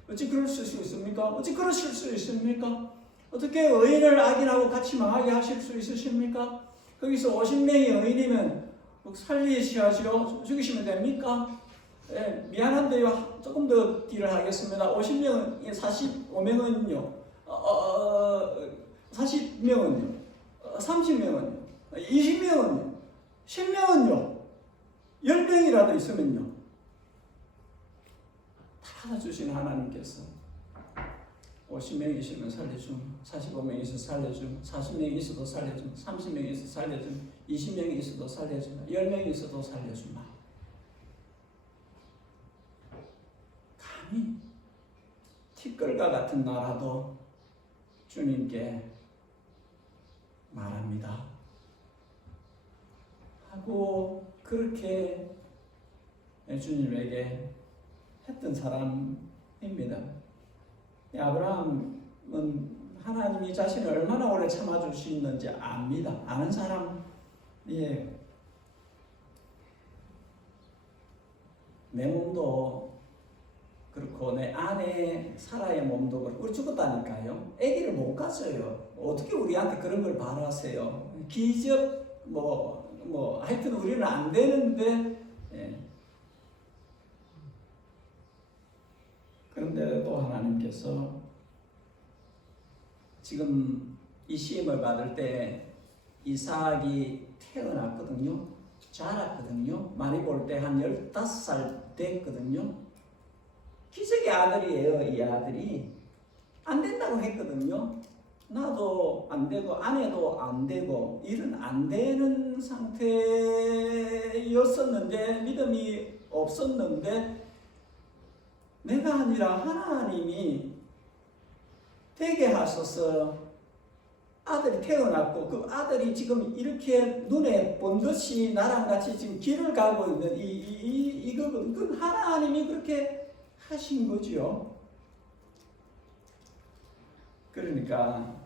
어찌 그럴 수 있습니까? 어찌 그러실 수 있습니까? 어떻게 의인을 악인하고 같이 망하게 하실 수 있으십니까? 거기서 50명이 의인이면 살리셔야죠. 죽이시면 됩니까? 예, 미안한데요. 조금 더 딜을 하겠습니다. 50명은 45명은요. 40명은요. 30명은요. 20명은요. 10명은요. 10명이라도 있으면요. 다 받아주신 하나님께서 50명이 있으면 살려줌, 45명이 있어도 살려줌, 40명이 있어도 살려줌, 30명이 있어도 살려줌, 20명이 있어도 살려줌, 10명이 있어도 살려줌. 감히 티끌과 같은 나라도 주님께 말합니다. 하고 그렇게 주님에게 했던 사람입니다. 아브라함은 하나님이 자신을 얼마나 오래 참아주시는지 압니다. 아는 사람이에요. 내 몸도 그렇고 내 아내 사라의 몸도 그렇고 우리 죽었다니까요. 아기를 못 가져요. 어떻게 우리한테 그런 걸 바라세요? 기적 하여튼 우리는 안 되는데 예. 그런데도 하나님께서 지금 이 시험을 받을 때 이삭이 태어났거든요. 자랐거든요. 많이 볼 때 한 15살 됐거든요. 기적의 아들이에요. 이 아들이 안 된다고 했거든요. 나도 안 되고 아내도 안 되고 일은 안 되는 상태였었는데 믿음이 없었는데 내가 아니라 하나님이 되게 하셔서 아들이 태어났고 그 아들이 지금 이렇게 눈에 번듯이 나랑 같이 지금 길을 가고 있는 이거는 그 하나님이 그렇게 하신 거죠. 그러니까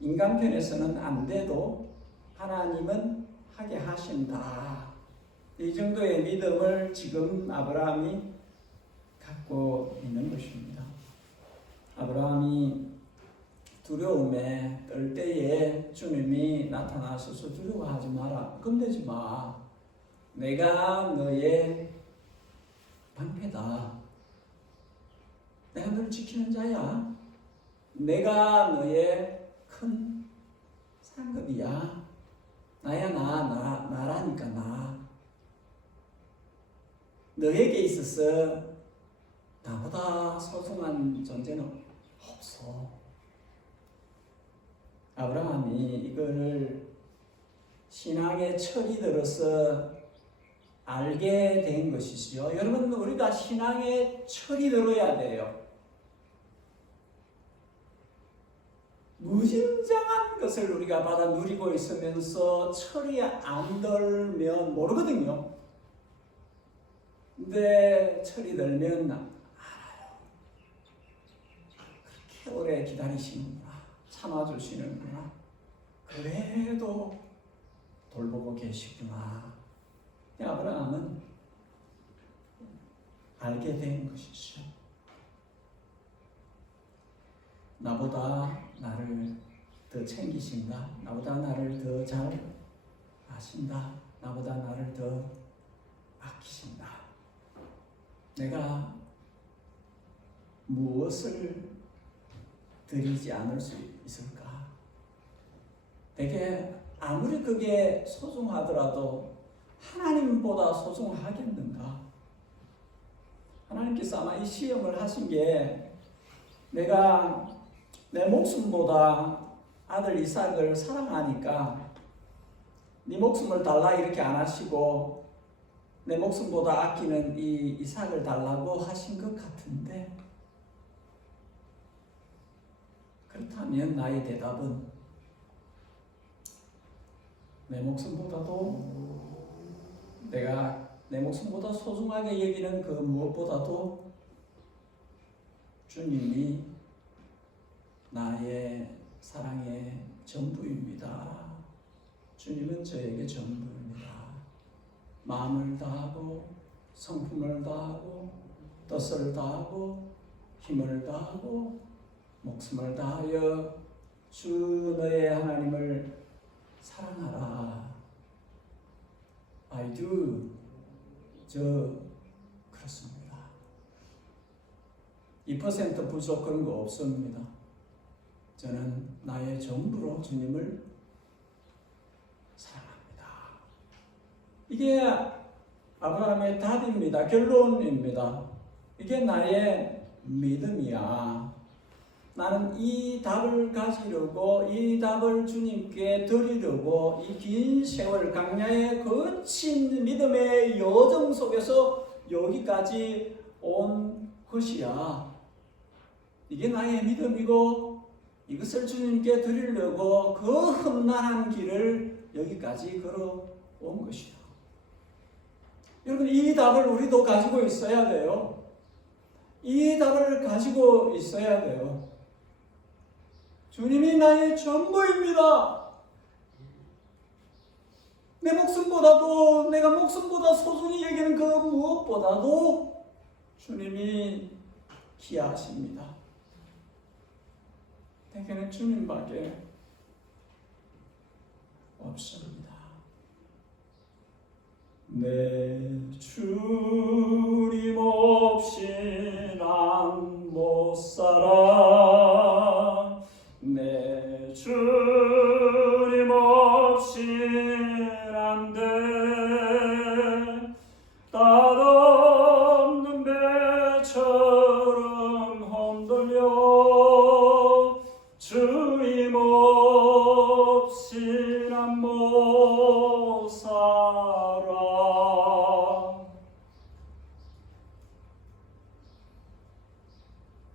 인간 편에서는 안 돼도 하나님은 하게 하신다. 이 정도의 믿음을 지금 아브라함이 갖고 있는 것입니다. 아브라함이 두려움에 떨 때에 주님이 나타나셔서 두려워하지 마라. 겁내지 마. 내가 너의 방패다. 내가 너를 지키는 자야. 내가 너의 큰 상급이야. 나야 나라니까 나. 너에게 있어서 나보다 소중한 존재는 없어. 아브라함이 이거를 신앙의 철이 들어서 알게 된 것이지요. 여러분, 우리가 신앙의 철이 들어야 돼요. 무진장한 것을 우리가 받아 누리고 있으면서 철이 안 들면 모르거든요. 근데 철이 들면 알아요. 그렇게 오래 기다리시는구나. 참아주시는구나. 그래도 돌보고 계시구나. 아브라함은 알게 된 것이죠. 나보다 나를 더 챙기신다. 나보다 나를 더 잘 아신다. 나보다 나를 더 아끼신다. 내가 무엇을 드리지 않을 수 있을까? 되게 아무리 그게 소중하더라도 하나님보다 소중하겠는가? 하나님께서 아마 이 시험을 하신 게 내가 내 목숨보다 아들 이삭을 사랑하니까 네 목숨을 달라 이렇게 안 하시고 내 목숨보다 아끼는 이 이삭을 달라고 하신 것 같은데, 그렇다면 나의 대답은 내 목숨보다도 내가 내 목숨보다 소중하게 여기는 그 무엇보다도 주님이 나의 사랑의 전부입니다. 주님은 저에게 전부입니다. 마음을 다하고 성품을 다하고 뜻을 다하고 힘을 다하고 목숨을 다하여 주 너의 하나님을 사랑하라. I do. 저 그렇습니다. 2% 부족 그런 거 없습니다. 저는 나의 전부로 주님을 사랑합니다. 이게 아브라함의 답입니다. 결론입니다. 이게 나의 믿음이야. 나는 이 답을 가지려고, 이 답을 주님께 드리려고 이 긴 세월 강야에 거친 믿음의 여정 속에서 여기까지 온 것이야. 이게 나의 믿음이고 이것을 주님께 드리려고 그 험난한 길을 여기까지 걸어온 것이다. 여러분, 이 답을 우리도 가지고 있어야 돼요. 이 답을 가지고 있어야 돼요. 주님이 나의 전부입니다. 내 목숨보다도, 내가 목숨보다 소중히 여기는 그 무엇보다도 주님이 귀하십니다. 내게는 주님밖에 없습니다. 내 주님 없이 난 못 살아. 내 주님 없이 안 돼. 뜻없는 배처럼 흔들려 주님 없이 난 못 살아.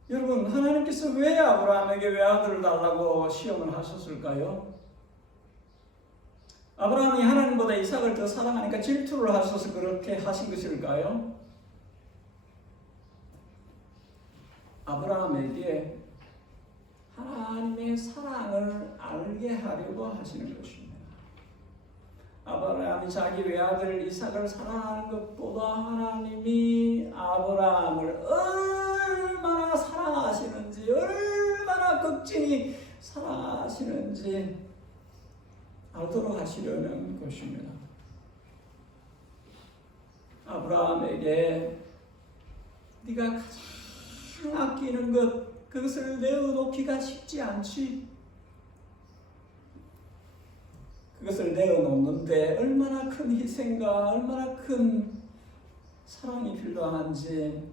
여러분, 하나님께서 왜 아브라함에게 외아들을 달라고 시험을 하셨을까요? 아브라함이 하나님보다 이삭을 더 사랑하니까 질투를 하셔서 그렇게 하신 것일까요? 아브라함에게 하나님의 사랑을 알게 하려고 하시는 것입니다. 아브라함이 자기 외아들 이삭을 사랑하는 것보다 하나님이 아브라함을 얼마나 사랑하시는지, 얼마나 극진히 사랑하시는지 알도록 하시려는 것입니다. 아브라함에게 네가 가장 아끼는 것, 그것을 내어놓기가 쉽지 않지. 그것을 내어놓는데 얼마나 큰 희생과 얼마나 큰 사랑이 필요한지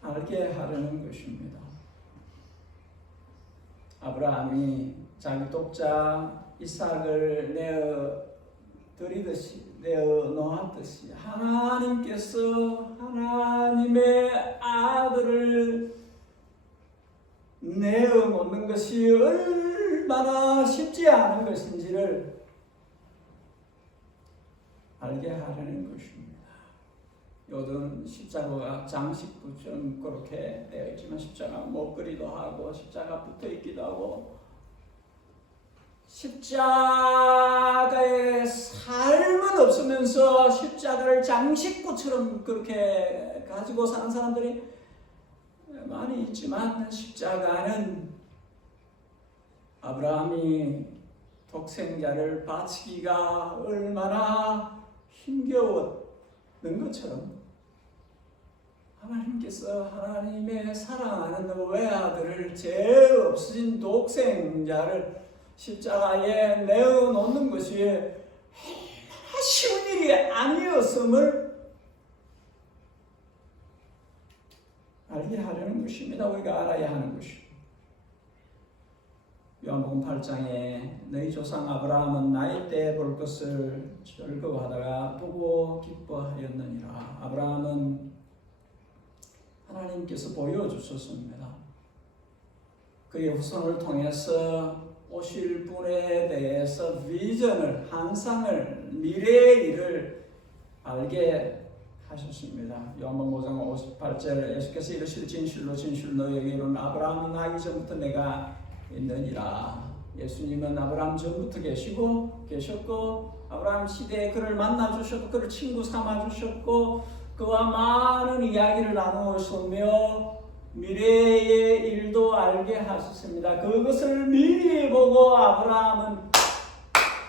알게 하려는 것입니다. 아브라함이 자기 독자 이삭을 내어놓았듯이 하나님께서 하나님의 아들을 내어놓는 것이 얼마나 쉽지 않은 것인지를 알게 하려는 것입니다. 요즘 십자가가 장식부처럼 그렇게 되어 있지만 십자가 목걸이도 하고 십자가 붙어 있기도 하고 십자가의 삶은 없으면서 십자가를 장식구처럼 그렇게 가지고 사는 사람들이 많이 있지만 십자가는 아브라함이 독생자를 바치기가 얼마나 힘겨웠던 것처럼 하나님께서 하나님의 사랑하는 외아들을 죄 없으신 독생자를 십자가에 내어놓는 것이 얼마나 쉬운 일이 아니었음을 알게 하려는 것입니다. 우리가 알아야 하는 것입니다. 요한복음 8장에 너희 조상 아브라함은 나이 때 볼 것을 즐거워하다가 보고 기뻐하였느니라. 아브라함은 하나님께서 보여주셨습니다. 그의 후손을 통해서 오실 분에 대해서 비전을, 환상을, 미래의 일을 알게 하셨습니다. 요한복음 5장 58절 예수께서 이르시되 진실로 너희에게 이르노니 아브라함이 나기 전부터 내가 있느니라. 예수님은 아브라함 전부터 계셨고 아브라함 시대에 그를 만나주셨고 그를 친구 삼아주셨고 그와 많은 이야기를 나누었으며 미래의 일도 알게 하셨습니다. 그것을 미리 보고 아브라함은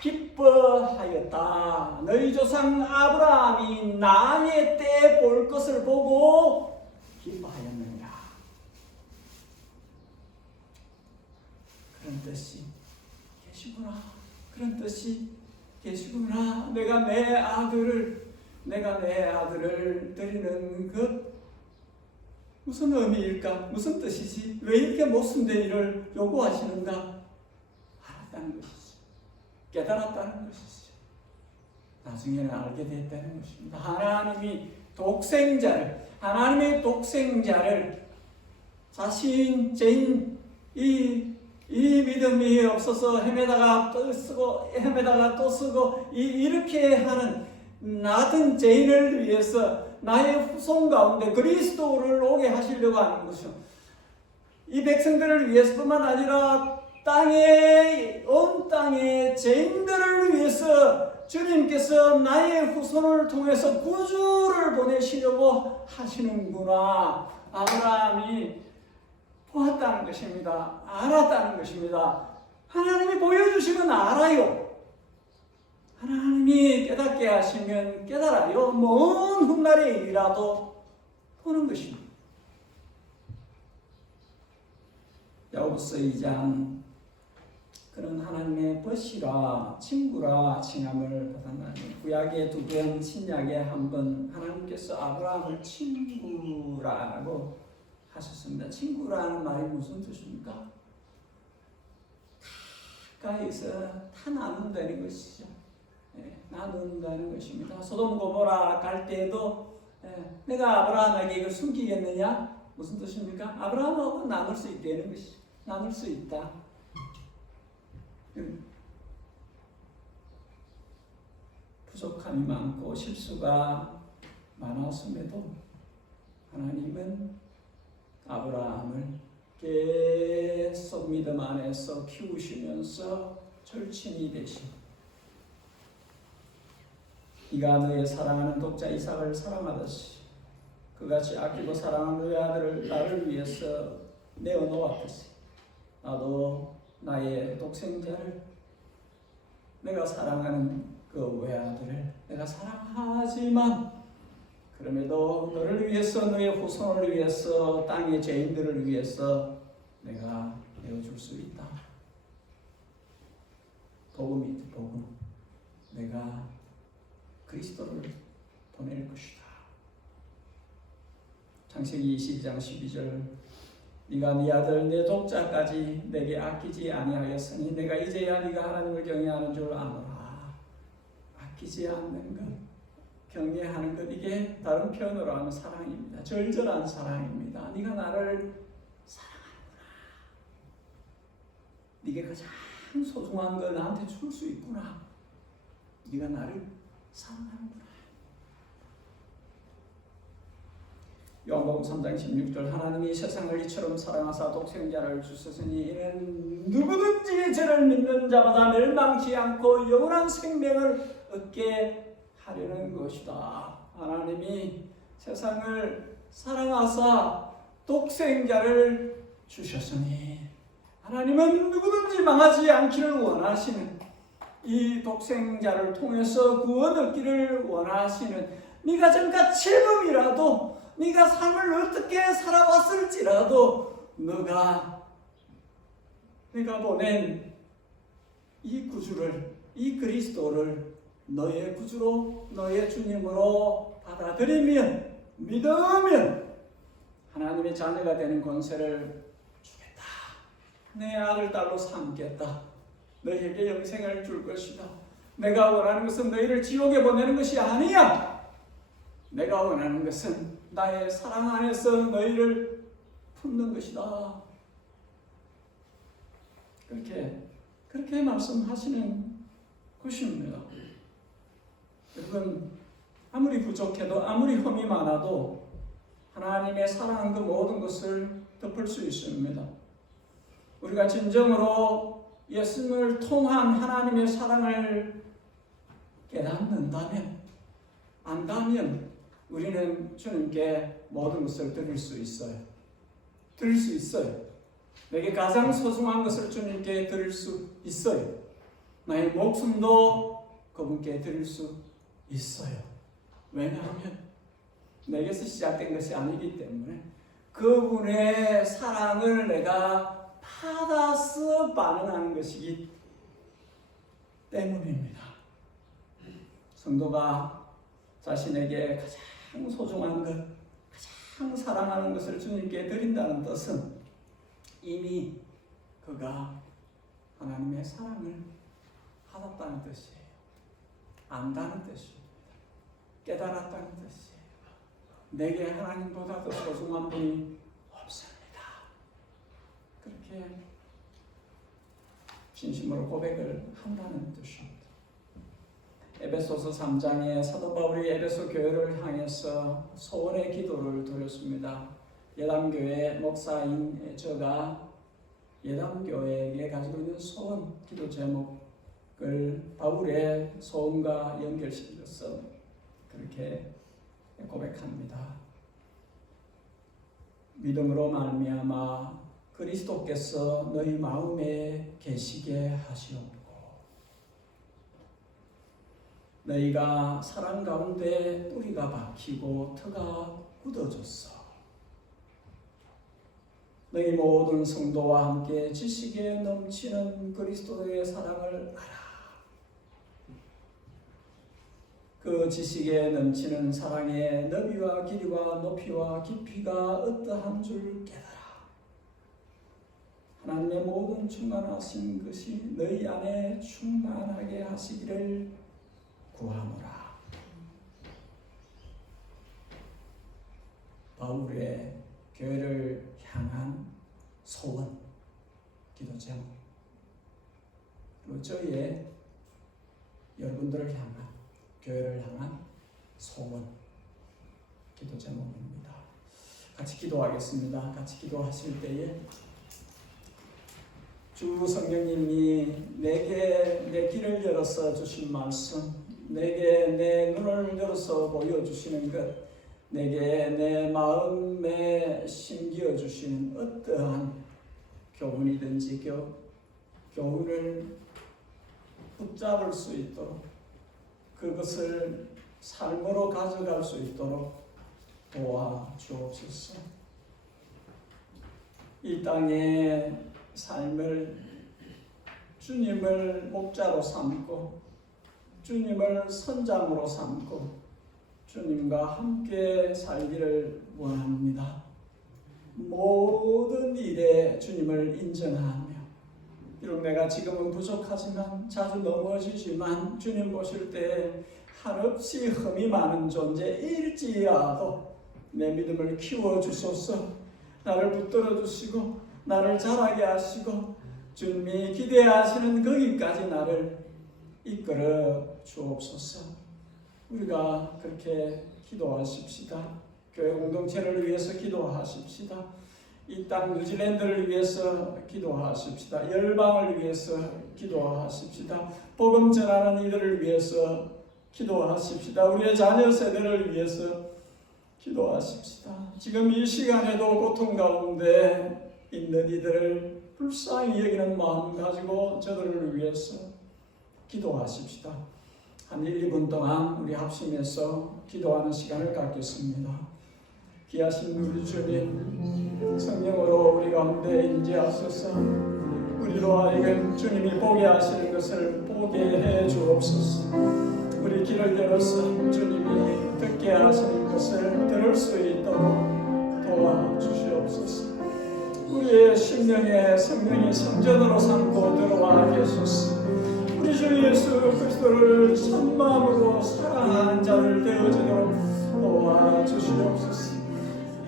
기뻐하였다. 너희 조상 아브라함이 나의 때 볼 것을 보고 기뻐하였느니라. 그런 뜻이 계시구나. 그런 뜻이 계시구나. 내가 내 아들을 드리는 것 무슨 의미일까? 무슨 뜻이지? 왜 이렇게 모순된 일을 요구하시는가? 알았다는 것이지. 깨달았다는 것이지. 나중에는 알게 됐다는 것입니다. 하나님의 독생자를 자신 죄인 이 믿음이 없어서 헤매다가 또 쓰고 이렇게 하는 나같은 죄인을 위해서 나의 후손 가운데 그리스도를 오게 하시려고 하는 것이죠. 이 백성들을 위해서뿐만 아니라 온 땅의 죄인들을 위해서 주님께서 나의 후손을 통해서 구주를 보내시려고 하시는구나. 아브라함이 보았다는 것입니다. 알았다는 것입니다. 하나님이 보여주시면 알아요. 하나님이 깨닫게 하시면 깨달아요. 먼 훗날의 일이라도 보는 것입니다. 야고보서 2장 그런 하나님의 벗이라 친구라 칭함을 받았나니 구약에 2번 신약에 1번 하나님께서 아브라함을 친구라고 하셨습니다. 친구라는 말이 무슨 뜻입니까? 가까이서 다 나눈다는 것이죠. 나눈다는 것입니다. 소돔 고모라 갈 때에도 내가 아브라함에게 이걸 숨기겠느냐? 무슨 뜻입니까? 아브라함하고 나눌 수 있다는 것이죠. 나눌 수 있다. 부족함이 많고 실수가 많았음에도 하나님은 아브라함을 계속 믿음 안에서 키우시면서 절친이 되신 네가 너의 사랑하는 독자 이삭을 사랑하듯이 그같이 아끼고 사랑하는 너의 아들을 나를 위해서 내어놓았듯이 나도 나의 독생자를 내가 사랑하는 그 외아들을 내가 사랑하지만 그럼에도 너를 위해서, 너의 후손을 위해서, 땅의 죄인들을 위해서 내가 내어줄 수 있다. 복음이지, 복음. 내가 그리스도를 보낼 것이다. 창세기 22장 12절 네가 네 아들 내 독자까지 내게 아끼지 아니하였으니 내가 이제야 네가 하나님을 경외하는 줄 아노라. 아끼지 않는 것, 경외하는 것, 이게 다른 표현으로 하면 사랑입니다. 절절한 사랑입니다. 네가 나를 사랑하는구나. 네가 가장 소중한 거 나한테 줄 수 있구나. 네가 나를 사랑하는구나. 요한복음 3장 16절 하나님이 세상을 이처럼 사랑하사 독생자를 주셨으니 이는 누구든지 저를 믿는 자마다 멸망치 않고 영원한 생명을 얻게 하려는 것이다. 하나님이 세상을 사랑하사 독생자를 주셨으니 하나님은 누구든지 망하지 않기를 원하시는, 이 독생자를 통해서 구원 얻기를 원하시는, 네가 잠깐 칠범이라도, 네가 삶을 어떻게 살아왔을지라도 내가 보낸 이 구주를, 이 그리스도를 너의 구주로, 너의 주님으로 받아들이면, 믿으면 하나님의 자녀가 되는 권세를 주겠다. 내 아들 딸로 삼겠다. 너희에게 영생을 줄 것이다. 내가 원하는 것은 너희를 지옥에 보내는 것이 아니야. 내가 원하는 것은 나의 사랑 안에서 너희를 품는 것이다. 그렇게 말씀하시는 것입니다. 여러분, 아무리 부족해도, 아무리 흠이 많아도 하나님의 사랑한 그 모든 것을 덮을 수 있습니다. 우리가 진정으로 예수님을 통한 하나님의 사랑을 깨닫는다면, 안다면 우리는 주님께 모든 것을 드릴 수 있어요. 드릴 수 있어요. 내게 가장 소중한 것을 주님께 드릴 수 있어요. 나의 목숨도 그분께 드릴 수 있어요. 왜냐하면 내게서 시작된 것이 아니기 때문에 그분의 사랑을 내가 받아서 반응하는 것이기 때문입니다. 성도가 자신에게 가장 소중한 것, 가장 사랑하는 것을 주님께 드린다는 뜻은 이미 그가 하나님의 사랑을 받았다는 뜻이에요. 안다는 뜻입니다. 깨달았다는 뜻이에요. 내게 하나님보다 더 소중한 분이 없습니다. 그렇게 진심으로 고백을 한다는 뜻입니다. 에베소서 3장에 사도 바울이 에베소 교회를 향해서 소원의 기도를 드렸습니다. 예담교회 목사인 제가 예담교회에 가지고 있는 소원, 기도 제목을 바울의 소원과 연결시켜서 그렇게 고백합니다. 믿음으로 말미암아 그리스도께서 너희 마음에 계시게 하시옵고 너희가 사랑 가운데 뿌리가 박히고 터가 굳어졌어. 너희 모든 성도와 함께 지식에 넘치는 그리스도의 사랑을 알아. 그 지식에 넘치는 사랑의 너비와 길이와 높이와 깊이가 어떠한 줄 깨달아. 하나님의 모든 충만하신 것이 너희 안에 충만하게 하시기를 구하노라. 바울의 교회를 향한 소원, 기도 제목, 그리고 저희의 여러분들을 향한, 교회를 향한 소원, 기도 제목입니다. 같이 기도하겠습니다. 같이 기도하실 때에 주 성령님이 내게 내 길을 열어서 주신 말씀, 내게 내 눈을 열어서 보여주시는 것, 내게 내 마음에 심기어 주시는 어떠한 교훈이든지 교훈을 붙잡을 수 있도록, 그것을 삶으로 가져갈 수 있도록 도와주옵소서. 이 땅의 삶을 주님을 목자로 삼고 주님을 선장으로 삼고 주님과 함께 살기를 원합니다. 모든 일에 주님을 인정하며 비록 내가 지금은 부족하지만 자주 넘어지지만 주님 보실 때 한없이 흠이 많은 존재일지라도 내 믿음을 키워주소서. 나를 붙들어 주시고 나를 자라게 하시고 주님이 기대하시는 거기까지 나를 이끌어 주옵소서. 우리가 그렇게 기도하십시다. 교회 공동체를 위해서 기도하십시다. 이 땅 뉴질랜드를 위해서 기도하십시다. 열방을 위해서 기도하십시다. 복음 전하는 이들을 위해서 기도하십시다. 우리의 자녀 세대를 위해서 기도하십시다. 지금 이 시간에도 고통 가운데 있는 이들을 불쌍히 여기는 마음 가지고 저들을 위해서 기도하십시다. 한 1, 2분 동안 우리 합심해서 기도하는 시간을 갖겠습니다. 귀하신 우리 주님, 성령으로 우리 가운데 임재하소서. 우리로 하여금 주님이 보게 하시는 것을 보게 해 주옵소서. 우리 귀를 열어서 주님이 듣게 하시는 것을 들을 수 있도록 도와주시옵소서. 우리의 심령에 성령이 성전으로 삼고 들어와 계소서. 우리 주 예수 그리스도를 참마음으로 사랑하는 자를 되어주도록 도와주시옵소서.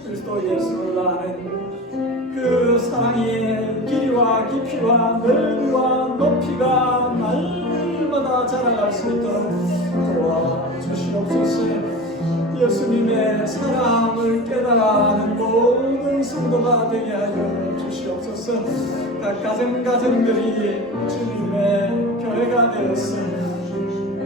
그리스도 예수를 아는 그 사랑의 길이와 깊이와 넓이와 높이가 날마다 자라갈 수 있도록 도와주시옵소서. 예수님의 사랑을 깨달아가는 모든 성도가 되게 하여 주시옵소서. 각 가정들이 주님의 교회가 되어서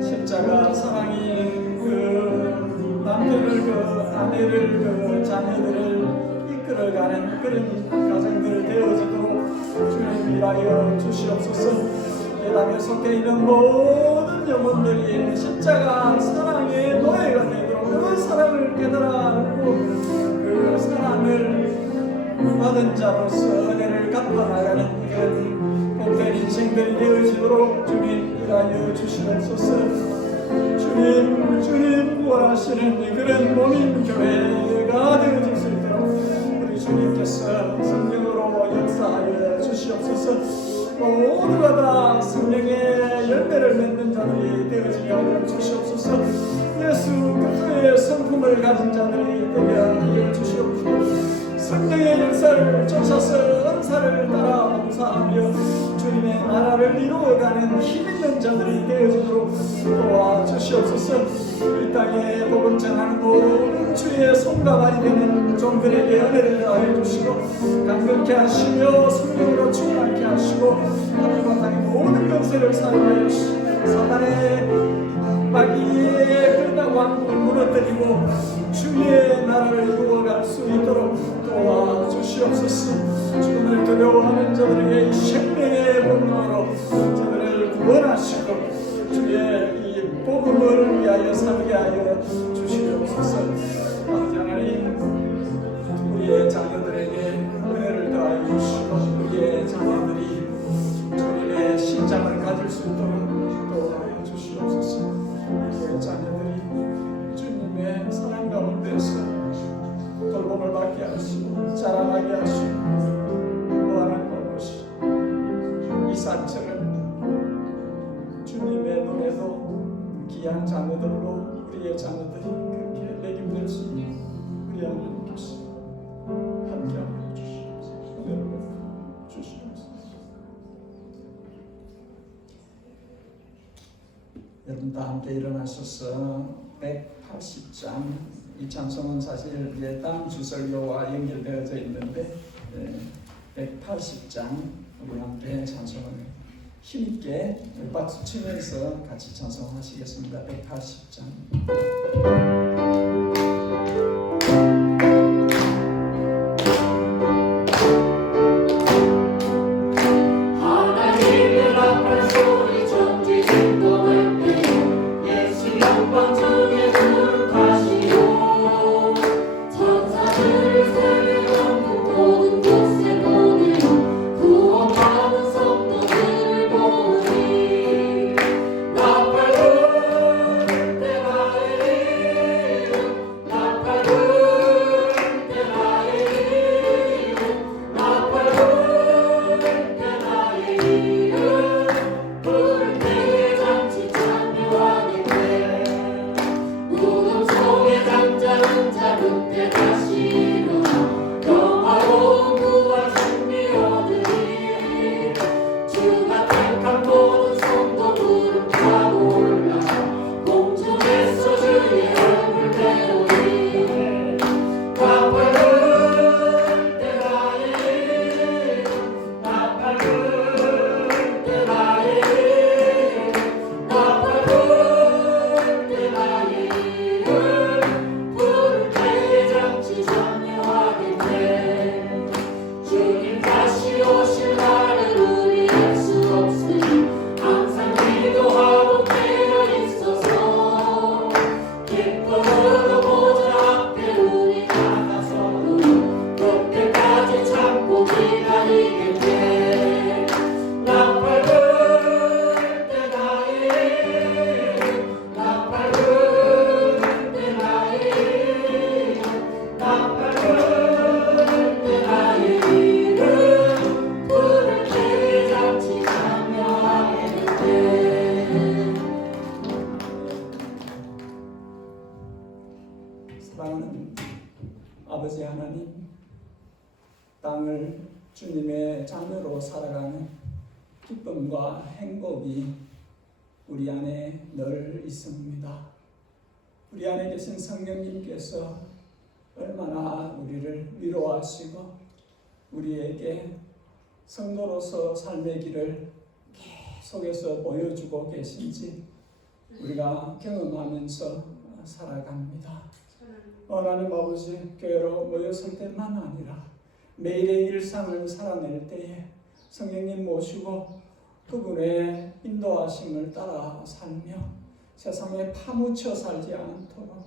십자가 사랑이 그 남편을 그 아내를 그 자녀들을 이끌어가는 그런 가정들 되어지도록 주님 위하여 주시옵소서. 예당에 속해 있는 모든 영혼들이 십자가 사랑의 노예가 되도록 그 사랑을 깨달아 알고 그 사랑을 받은 자로서 은혜를 갚아나가는 그런 복된 인생들이 되어지도록 주님 위하여 주시옵소서. 주님 원하시는 그런 몸인 교회가 되어질 수 있도록 우리 주님께서 성령으로 역사하여 주시옵소서. 모두가 다 성령의 열매를 맺는 자들이 되어지게 하여 주시옵소서. 예수 그리스도의 성품을 가진 자들이 되게 하여 주시옵소서. 성령의 역사를 쫓아서 은사를 따라 봉사하며 주님의 나라를 이루어가는 힘있는 자들이 되어지도록 도와주시옵소서. 이 땅에 복음 전하는 모든 주의 손과 발이 되는 종들에게 은혜를 더하여 주시고 강건케 하시며 성령으로 충만케 하시고 하늘과 땅의 모든 권세를 사용하여 사단의 마귀의 그릇한 왕국을 무너뜨리고 주의 나라를 이루어갈 수 있도록 도와주시옵소서. 죽음을 두려워하는 자들에게 이 생명의 본능으로 저들을 구원하시고 주의 이 복음을 위하여 살게 하여 주시옵소서. 아버지 하나님, 우리의 자녀들에게 은혜를 더하여 주시고 우리의 자녀들이 주님의 신장을 가질 수 있도록 도와여 주시옵소서. 우리의 자녀들이 주님의 사랑 가운데서 돌봄을 받게 하시고 자라나게 하시고 무한한 것이 이 산처럼 주님의 눈에도 귀한 자녀들로 우리의 자녀들이 그렇게 매김될 수 있는 우리 하나님께서 함께하여 주시옵소서. 여러분 다 함께 일어나셔서 180장 이 찬송은 사실 예당 주설교와 연결되어져 있는데 180장 우리 함께 찬송을 힘있게 박수 치면서 같이 찬송하시겠습니다. 180장. 아버지 하나님, 땅을 주님의 자녀로 살아가는 기쁨과 행복이 우리 안에 늘 있습니다. 우리 안에 계신 성령님께서 얼마나 우리를 위로하시고 우리에게 성도로서 삶의 길을 계속해서 보여주고 계신지 우리가 경험하면서 살아갑니다. 하나님 아버지, 교회로 모였을 때만 아니라 매일의 일상을 살아낼 때에 성령님 모시고 그분의 인도하심을 따라 살며 세상에 파묻혀 살지 않도록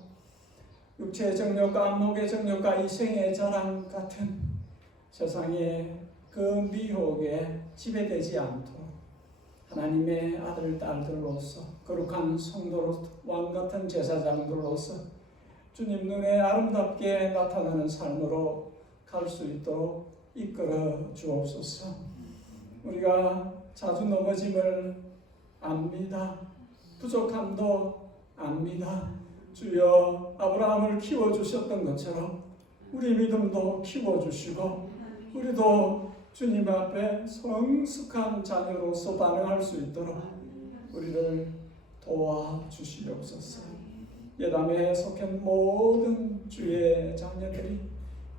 육체의 정욕과 안목의 정욕과 이생의 자랑 같은 세상의 그 미혹에 지배되지 않도록 하나님의 아들, 딸들로서 거룩한 성도로 왕같은 제사장들로서 주님 눈에 아름답게 나타나는 삶으로 갈 수 있도록 이끌어 주옵소서. 우리가 자주 넘어짐을 압니다. 부족함도 압니다. 주여, 아브라함을 키워주셨던 것처럼 우리 믿음도 키워주시고 우리도 주님 앞에 성숙한 자녀로서 반응할 수 있도록 우리를 도와주시옵소서. 예담에 속한 모든 주의 자녀들이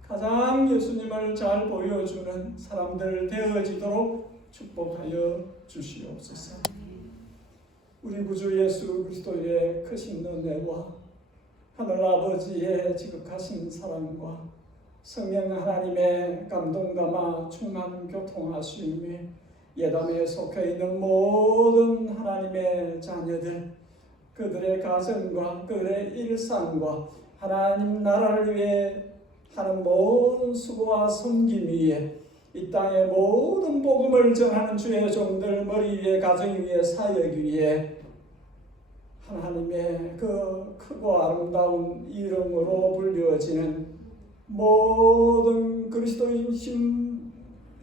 가장 예수님을 잘 보여주는 사람들 되어지도록 축복하여 주시옵소서. 우리 구주 예수 그리스도의 크신 은혜와 하늘 아버지의 지극하신 사랑과 성령 하나님의 감동감화 충만 교통하심이 예담에 속해 있는 모든 하나님의 자녀들, 그들의 가정과 그들의 일상과 하나님 나라를 위해 하는 모든 수고와 섬김 위에 이 땅의 모든 복음을 전하는 주의 종들 머리 위에, 가정 위에, 사역 위에 하나님의 그 크고 아름다운 이름으로 불리워지는 모든 그리스도인심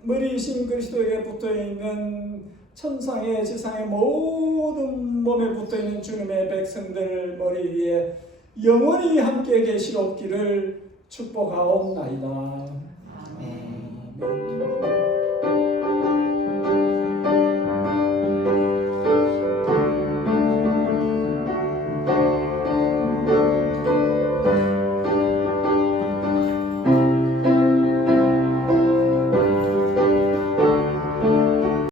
머리이신 그리스도에게 붙어있는 천상의 지상의 모든 몸에 붙어있는 주님의 백성들 머리 위에 영원히 함께 계시옵기를 축복하옵나이다. 아멘.